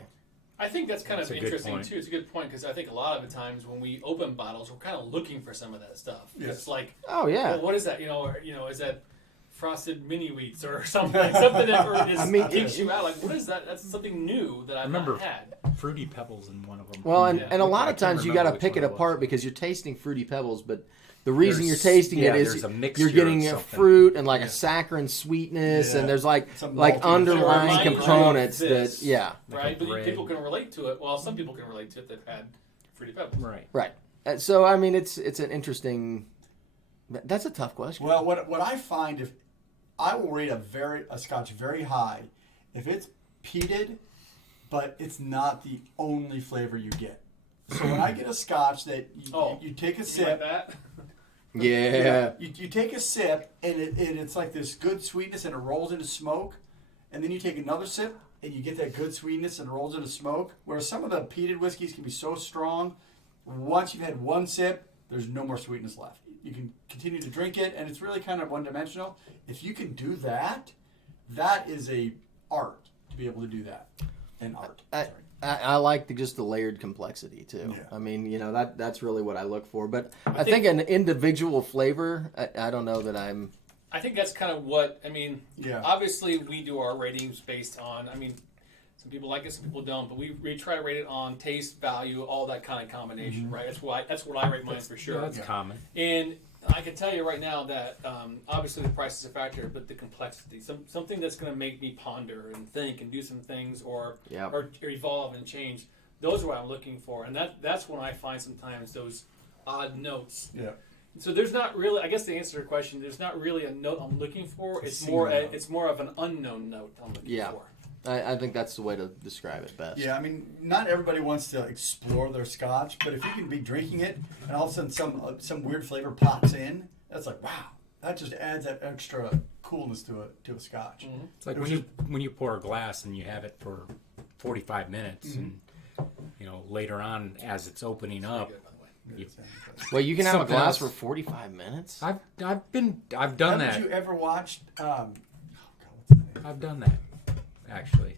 I think that's kind of interesting too. It's a good point because I think a lot of the times when we open bottles, we're kind of looking for some of that stuff. Yes. It's like, oh yeah, well, what is that? Is that frosted mini wheats or something? Something that takes you out. Like, what is that? That's something new that I've not had. Fruity Pebbles in one of them. Well, and a lot of times you got to pick it apart because you're tasting Fruity Pebbles, but the reason you're tasting it is you're getting a fruit and like a saccharine sweetness, and there's like underlying components that right. But people can relate to it. Well, some people can relate to it that've had Fruity Pebbles. Right. So I mean, it's an interesting. That's a tough question. Well, what I find if I will rate a Scotch very high if it's peated, but it's not the only flavor you get. So when I get a Scotch that you take a sip. Like that? Yeah. You take a sip, and it's like this good sweetness, and it rolls into smoke. And then you take another sip, and you get that good sweetness, and it rolls into smoke. Whereas some of the peated whiskeys can be so strong, once you've had one sip, there's no more sweetness left. You can continue to drink it, and it's really kind of one-dimensional. If you can do that, that is a art to be able to do that. An art. I like just the layered complexity too. Yeah. I mean, that's really what I look for. But I think an individual flavor, I don't know that I'm. I think that's kind of what I mean. Yeah. Obviously, we do our ratings based on. I mean, some people like it, some people don't. But we try to rate it on taste, value, all that kind of combination, right? That's what I rate mine for sure. That's common. And I can tell you right now that obviously the price is a factor, but the complexity, something that's going to make me ponder and think and do some things or evolve and change. Those are what I'm looking for, and that's when I find sometimes those odd notes. Yeah. So there's not really, I guess to answer your question, there's not really a note I'm looking for. It's more of an unknown note I'm looking for. I think that's the way to describe it best. Yeah, I mean, not everybody wants to explore their Scotch, but if you can be drinking it and all of a sudden some weird flavor pops in, that's like, wow, that just adds that extra coolness to a Scotch. Mm-hmm. It's like when you pour a glass and you have it for 45 minutes, and later on as it's opening up. Well, you can have a glass for 45 minutes. I've done that. Haven't you ever watched? I've done that. Actually,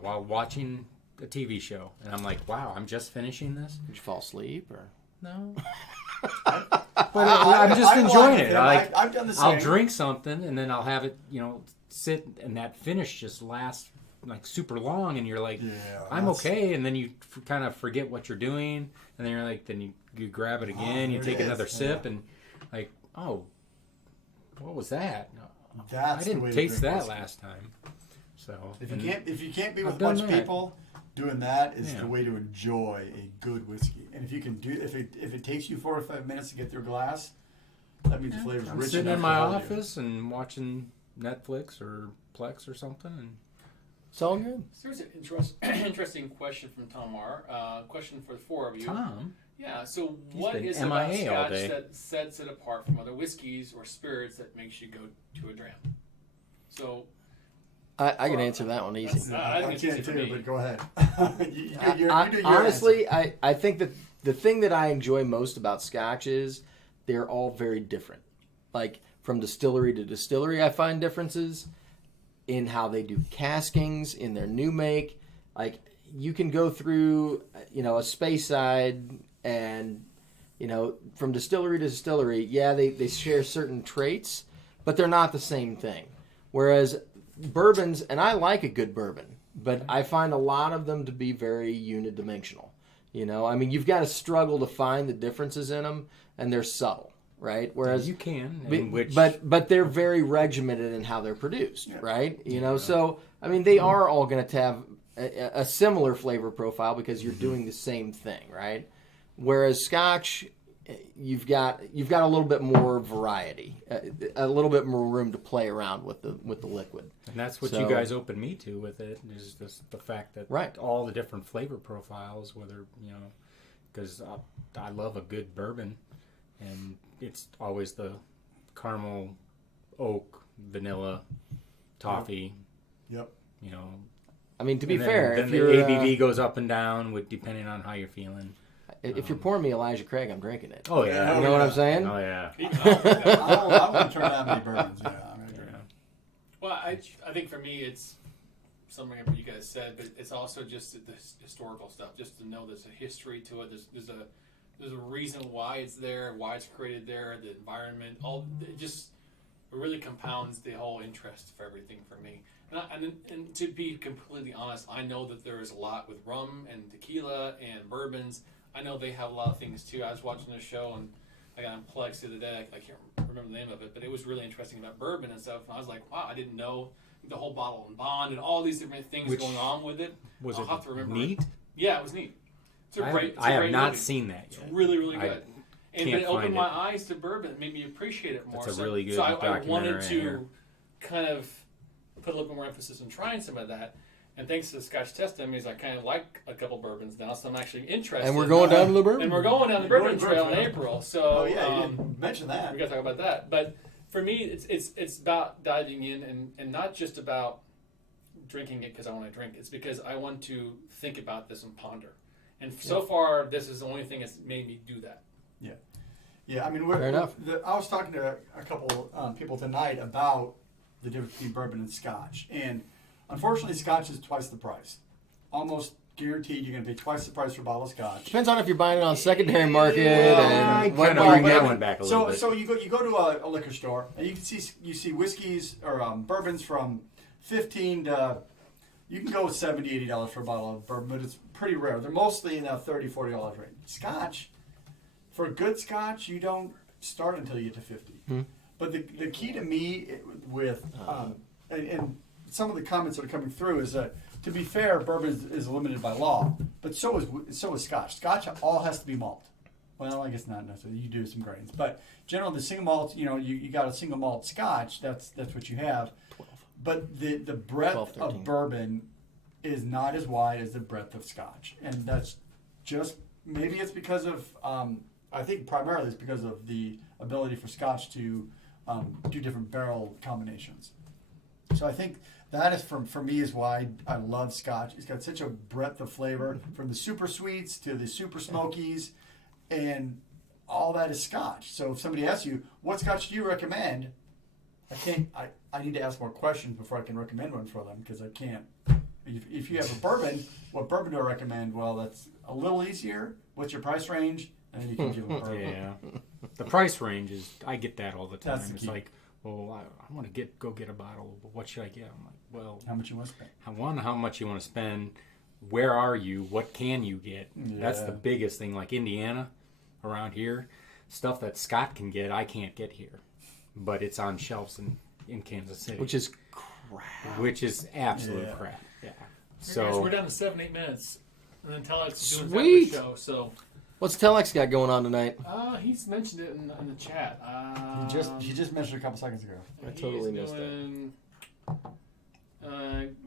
while watching a TV show, and I'm like, "Wow, I'm just finishing this." Did you fall asleep or no? I'm just enjoying it. I've done the same. I'll drink something, and then I'll have it, sit, and that finish just lasts like super long, and you're like, "I'm okay," and then you kind of forget what you're doing, and then you're like, then you grab it again, you take another sip, and like, oh, what was that? I didn't taste that last time. So if you can't be with a bunch of people, doing that is the way to enjoy a good whiskey. And if you can if it takes you 4 or 5 minutes to get through a glass, that means the flavor's rich enough. I'm sitting in my office and watching Netflix or Plex or something, and it's all good. So here's an interesting question from Tamar. Question for the four of you. Tom. Yeah. So what is it about Scotch that sets it apart from other whiskeys or spirits that makes you go to a dram? So. I can answer that one easy. I can't too, but go ahead. Honestly, I think that the thing that I enjoy most about Scotch is they're all very different. Like from distillery to distillery, I find differences in how they do caskings, in their new make. Like you can go through, a Speyside and, from distillery to distillery, they share certain traits, but they're not the same thing. Whereas bourbons, and I like a good bourbon, but I find a lot of them to be very unidimensional. You've got to struggle to find the differences in them, and they're subtle, right? Whereas you can, but they're very regimented in how they're produced, right? So they are all going to have a similar flavor profile because you're doing the same thing, right? Whereas Scotch, you've got a little bit more variety, a little bit more room to play around with the liquid. And that's what So- you guys opened me to with it, is just the fact that Right. all the different flavor profiles, whether, because I love a good bourbon, and it's always the caramel, oak, vanilla, toffee, Yep. I mean, to be and fair, then if the you're ABV goes up and down with depending on how you're feeling. if you're pouring me Elijah Craig, I'm drinking it. Oh yeah, You know what I'm saying? Oh yeah. I won't turn down many bourbons. Yeah. Well, I think for me, it's summing up what you guys said, but it's also just the historical stuff. Just to know there's a history to it. There's a reason why it's there, why it's created there, the environment. It really compounds the whole interest for everything for me. And to be completely honest, I know that there is a lot with rum and tequila and bourbons. I know they have a lot of things too. I was watching a show and I got on Plex the other day. I can't remember the name of it, but it was really interesting about bourbon and stuff. And I was like, wow, I didn't know the whole bottle and bond and all these different things going on with it. Was I'll it have to remember neat? it. Yeah, it was neat. It's I great have not movie. seen that It's yet. really, really I good. But can't it opened find my it. eyes to bourbon. It made me appreciate it more. That's a So- really good So I documentary wanted to here. kind of put a little bit more emphasis on trying some of that. And thanks to the Scotch testimonies, I kind of like a couple bourbons now, so I'm actually interested. And we're going down to the bourbon. And we're going down the We're bourbon going trail in bourbon. April. So Oh yeah, you didn't mention that. we got to talk about that. But for me, it's about diving in and not just about drinking it because I want to drink. It's because I want to think about this and ponder. And so far, this is the only thing that's made me do that. Yeah, I mean, Fair enough. I was talking to a couple people tonight about the difference between bourbon and Scotch, and unfortunately, Scotch is twice the price. Almost guaranteed, you're going to pay twice the price for a bottle of Scotch. Depends on if you're buying it on secondary market I and what kind of you bring get. that one back a little bit. So you go to a liquor store and you see whiskeys or bourbons from $15 to, you can go with $70, $80 for a bottle of bourbon, but it's pretty rare. They're mostly in that $30, $40 range. Scotch, for a good Scotch, you don't start until you get to 50. But the key to me with and some of the comments that are coming through is that, to be fair, bourbon is limited by law, but so is Scotch. Scotch all has to be malt. Well, I guess not necessarily. You do some grains, but generally the single malt. You got a single malt Scotch. That's what you have. 12. But the breadth 12, 13. of bourbon is not as wide as the breadth of Scotch, and that's just maybe it's because of I think primarily it's because of the ability for Scotch to do different barrel combinations. So I think that is for me is why I love Scotch. It's got such a breadth of flavor from the super sweets to the super smokies, and all that is Scotch. So if somebody asks you, what Scotch do you recommend? I need to ask more questions before I can recommend one for them, because I can't. If you have a bourbon, what bourbon do I recommend? Well, that's a little easier. What's your price range? And then you can give them a bourbon. Yeah, the price range is. I get that all the time. That's the It's key. like, well, I want to go get a bottle, but what should I get? I'm like, well, How much you want to spend? how much you want to spend? Where are you? What can you get? That's the Yeah. biggest thing. Like Indiana, around here, stuff that Scott can get, I can't get here, but it's on shelves in Kansas City, Which is crap. which is absolute Yeah. crap. Yeah. So guys, So we're down to 7-8 minutes, and then Telex is doing Sweet. his show. So What's Telex got going on tonight? he's mentioned it in the chat. He just mentioned it a couple seconds ago. I totally missed that.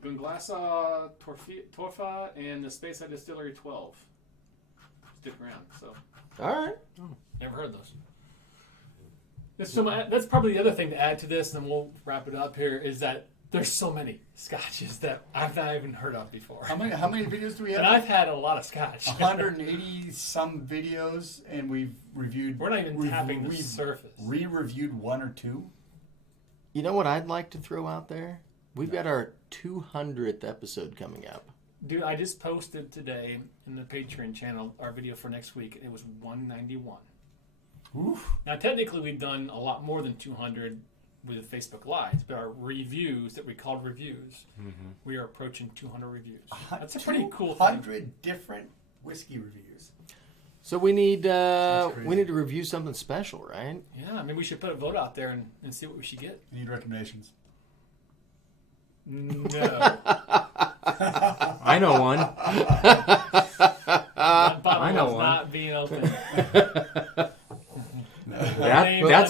Gunglasa Torfa and the Speyside Distillery 12. Stick around. So All right. never heard those. That's probably the other thing to add to this, and then we'll wrap it up here. Is that there's so many scotches that I've not even heard of before. How many videos do we And have? I've had a lot of scotch. 180 some videos, and we've reviewed. We're not even tapping the we've surface. Re-reviewed one or two. You know what I'd like to throw out there? We've got our 200th episode coming up. Dude, I just posted today in the Patreon channel our video for next week. And it was 191. Oof. Now, technically, we've done a lot more than 200 with the Facebook Lives, but our reviews that we called reviews, we are approaching 200 reviews. That's a pretty cool thing. 100 different whiskey reviews. So we need crazy. we need to review something special, right? Yeah, maybe we should put a vote out there and see what we should get. You need recommendations. No. I know one. That bottle I know is one. not being open.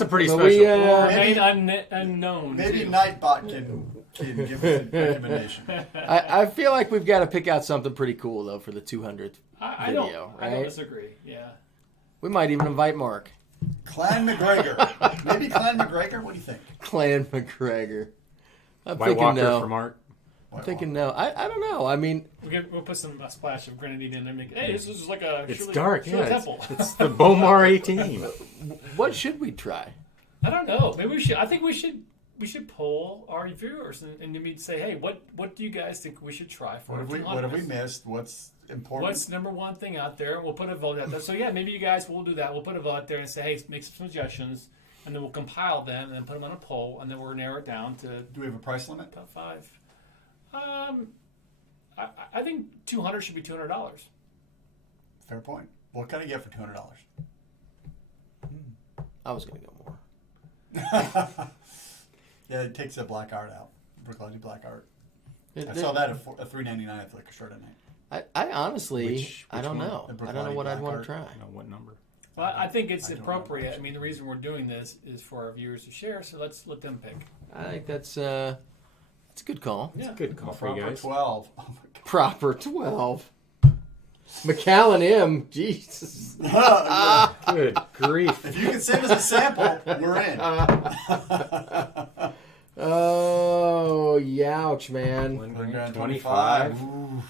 That's a pretty But special. we, Or Maybe- remain unknown. Maybe too. Nightbot can give us a recommendation. I feel like we've got to pick out something pretty cool though for the 200th I video, don't right? disagree. Yeah. We might even invite Mark. Clan McGregor. Maybe Clan McGregor? What do you think? Clan McGregor. I'm White thinking Walker no. for Mark. I'm thinking no. I don't know. I mean, We'll put some splash of grenadine in there. And make, hey, this is like a It's Shirley, dark. Shirley Yeah, Temple. it's the Bowmore 18. what should we try? I don't know. Maybe we should. I think we should poll our viewers and maybe say, hey, what do you guys think we should try for? What have we missed? What's important? What's number one thing out there? We'll put a vote out there. So yeah, maybe you guys will do that. We'll put a vote out there and say, hey, make some suggestions, and then we'll compile them and then put them on a poll, and then we'll narrow it down to Do we have a price limit? top 5. I think $200 should be $200. Fair point. What can I get for $200? I was gonna go more. Yeah, it takes the black art out. Brooklyn black art. I There- saw that at $3.99 at the liquor store tonight. I honestly, Which I don't one? know. The I don't know what I'd Brookline want to Black try. I don't know what number. Well, I think it's I don't appropriate. know. I mean, the reason we're doing this is for our viewers to share. So let's let them pick. I think that's a good call. Yeah. Good call for you Proper guys. 12. Oh Proper 12. McAllen M. Jesus. my God. Good grief. If you can send us a sample, we're in. Oh, youch, man. Glen Glen Grant, Grant 25. Ooh.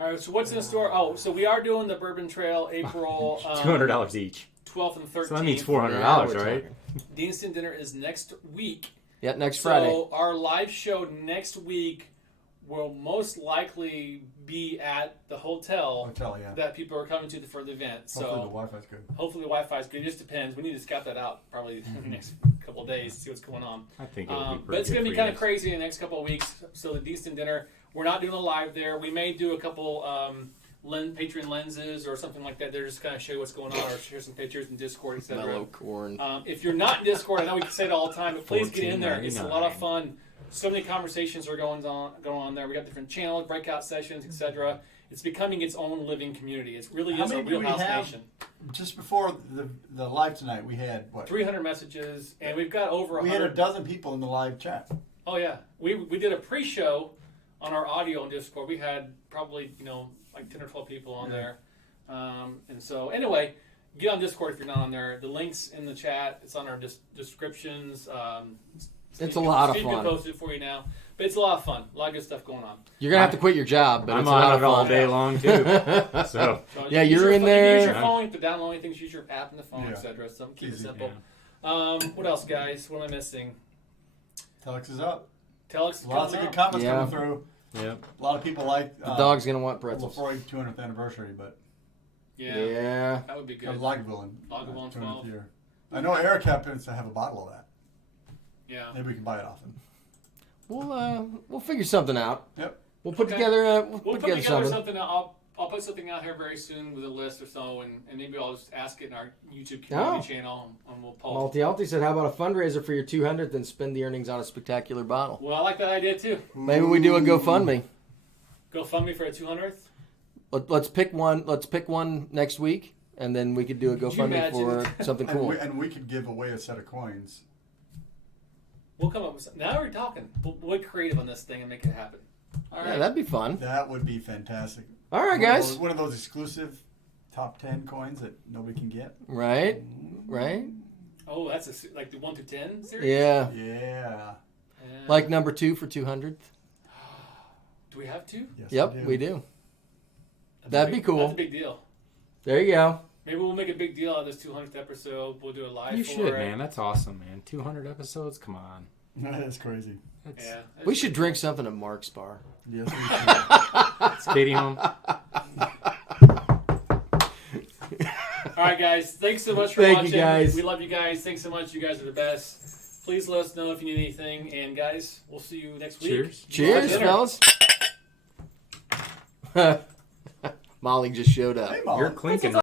All right. So what's in the store? Oh, so we are doing the Bourbon Trail April $200 each. 12th and 13th. So that means $400, Now we're right? talking. The instant dinner is next week. Yeah, next Friday. So our live show next week will most likely be at the hotel Hotel, yeah. that people are coming to for the event. Hopefully the So Wi-Fi's good. hopefully the Wi-Fi is good. It just depends. We need to scout that out probably in the next couple of days to see what's going on. I think it'll be pretty But it's good going to be for kind you of guys. crazy in the next couple of weeks. So the decent dinner, we're not doing a live there. We may do a couple Patreon lenses or something like that. They're just kind of show you what's going on or share some pictures in Discord, etc. Mellow corn. If you're not in Discord, I know we can say it all the time, but please get in there. It's a lot of $14.99. fun. So many conversations are going on there. We got different channels, breakout sessions, etc. It's becoming its own living community. It really How is a many do we wheelhouse have? nation. Just before the live tonight, we had what? 300 messages, and we've got over We had 100. a dozen people in the live chat. Oh yeah, we did a pre-show on our audio on Discord. We had probably like 10 or 12 people on there, and so anyway, get on Discord if you're not on there. The links in the chat. It's on our descriptions. It's a lot of Steve fun. can post it for you now, but it's a lot of fun. A lot of good stuff going on. You're going to have to quit your job, but I'm it's a lot on of it all fun. day long, too. So, So Yeah, use you're your in phone- there. Use your phone to download anything. Use your app in the phone, Yeah. etc. So keep it Easy, simple. What else, guys? What am I missing? Telex is up. Telex is Lots of coming good out. comments Yeah. coming through. yep. A lot of people like The dog's going to want pretzels. Lefroy 200th anniversary, but Yeah, that would be good. Lagavulin. Lagavulin 12. year. I know Eric happens to have a bottle of that. Yeah. Maybe we can buy it off him. We'll figure something out. Yep. We'll put Okay. together We'll put together something. I'll put something out here very soon with a list or so, and maybe I'll just ask it in our YouTube community channel, and we'll post. Malty said, how about a fundraiser for your 200th and spend the earnings on a spectacular bottle? Well, I like that idea too. Maybe we do a GoFundMe. GoFundMe for a 200th. Let's pick one. Let's pick one next week, and then we could do a Could you GoFundMe for imagine? something And, cool. we could give away a set of coins. We'll come up with something. Now we're talking. We'll get creative on this thing and make it happen. All right. Yeah, that'd be fun. That would be fantastic. All right, guys. One of those exclusive top 10 coins that nobody can get. Right. Oh, that's like the 1 to 10 series. Yeah. Yeah. Yeah. Like number 2 for 200th. Do we have to? Yes, Yep, we do. That'd be cool. That's a big deal. There you go. Maybe we'll make a big deal out of this 200th episode. We'll do a live. You for should, it. man. That's awesome, man. 200 episodes? Come on. That's crazy. That's, Yeah. We should drink something at Mark's bar. Yes, we should. It's Katie home. All right, guys. Thanks so much for Thank you, watching. guys. We love you guys. Thanks so much. You guys are the best. Please let us know if you need anything. And guys, we'll see you next week. Cheers. Cheers, Dinner. fellas. Molly just showed up. Hey, Mom. You're clinking.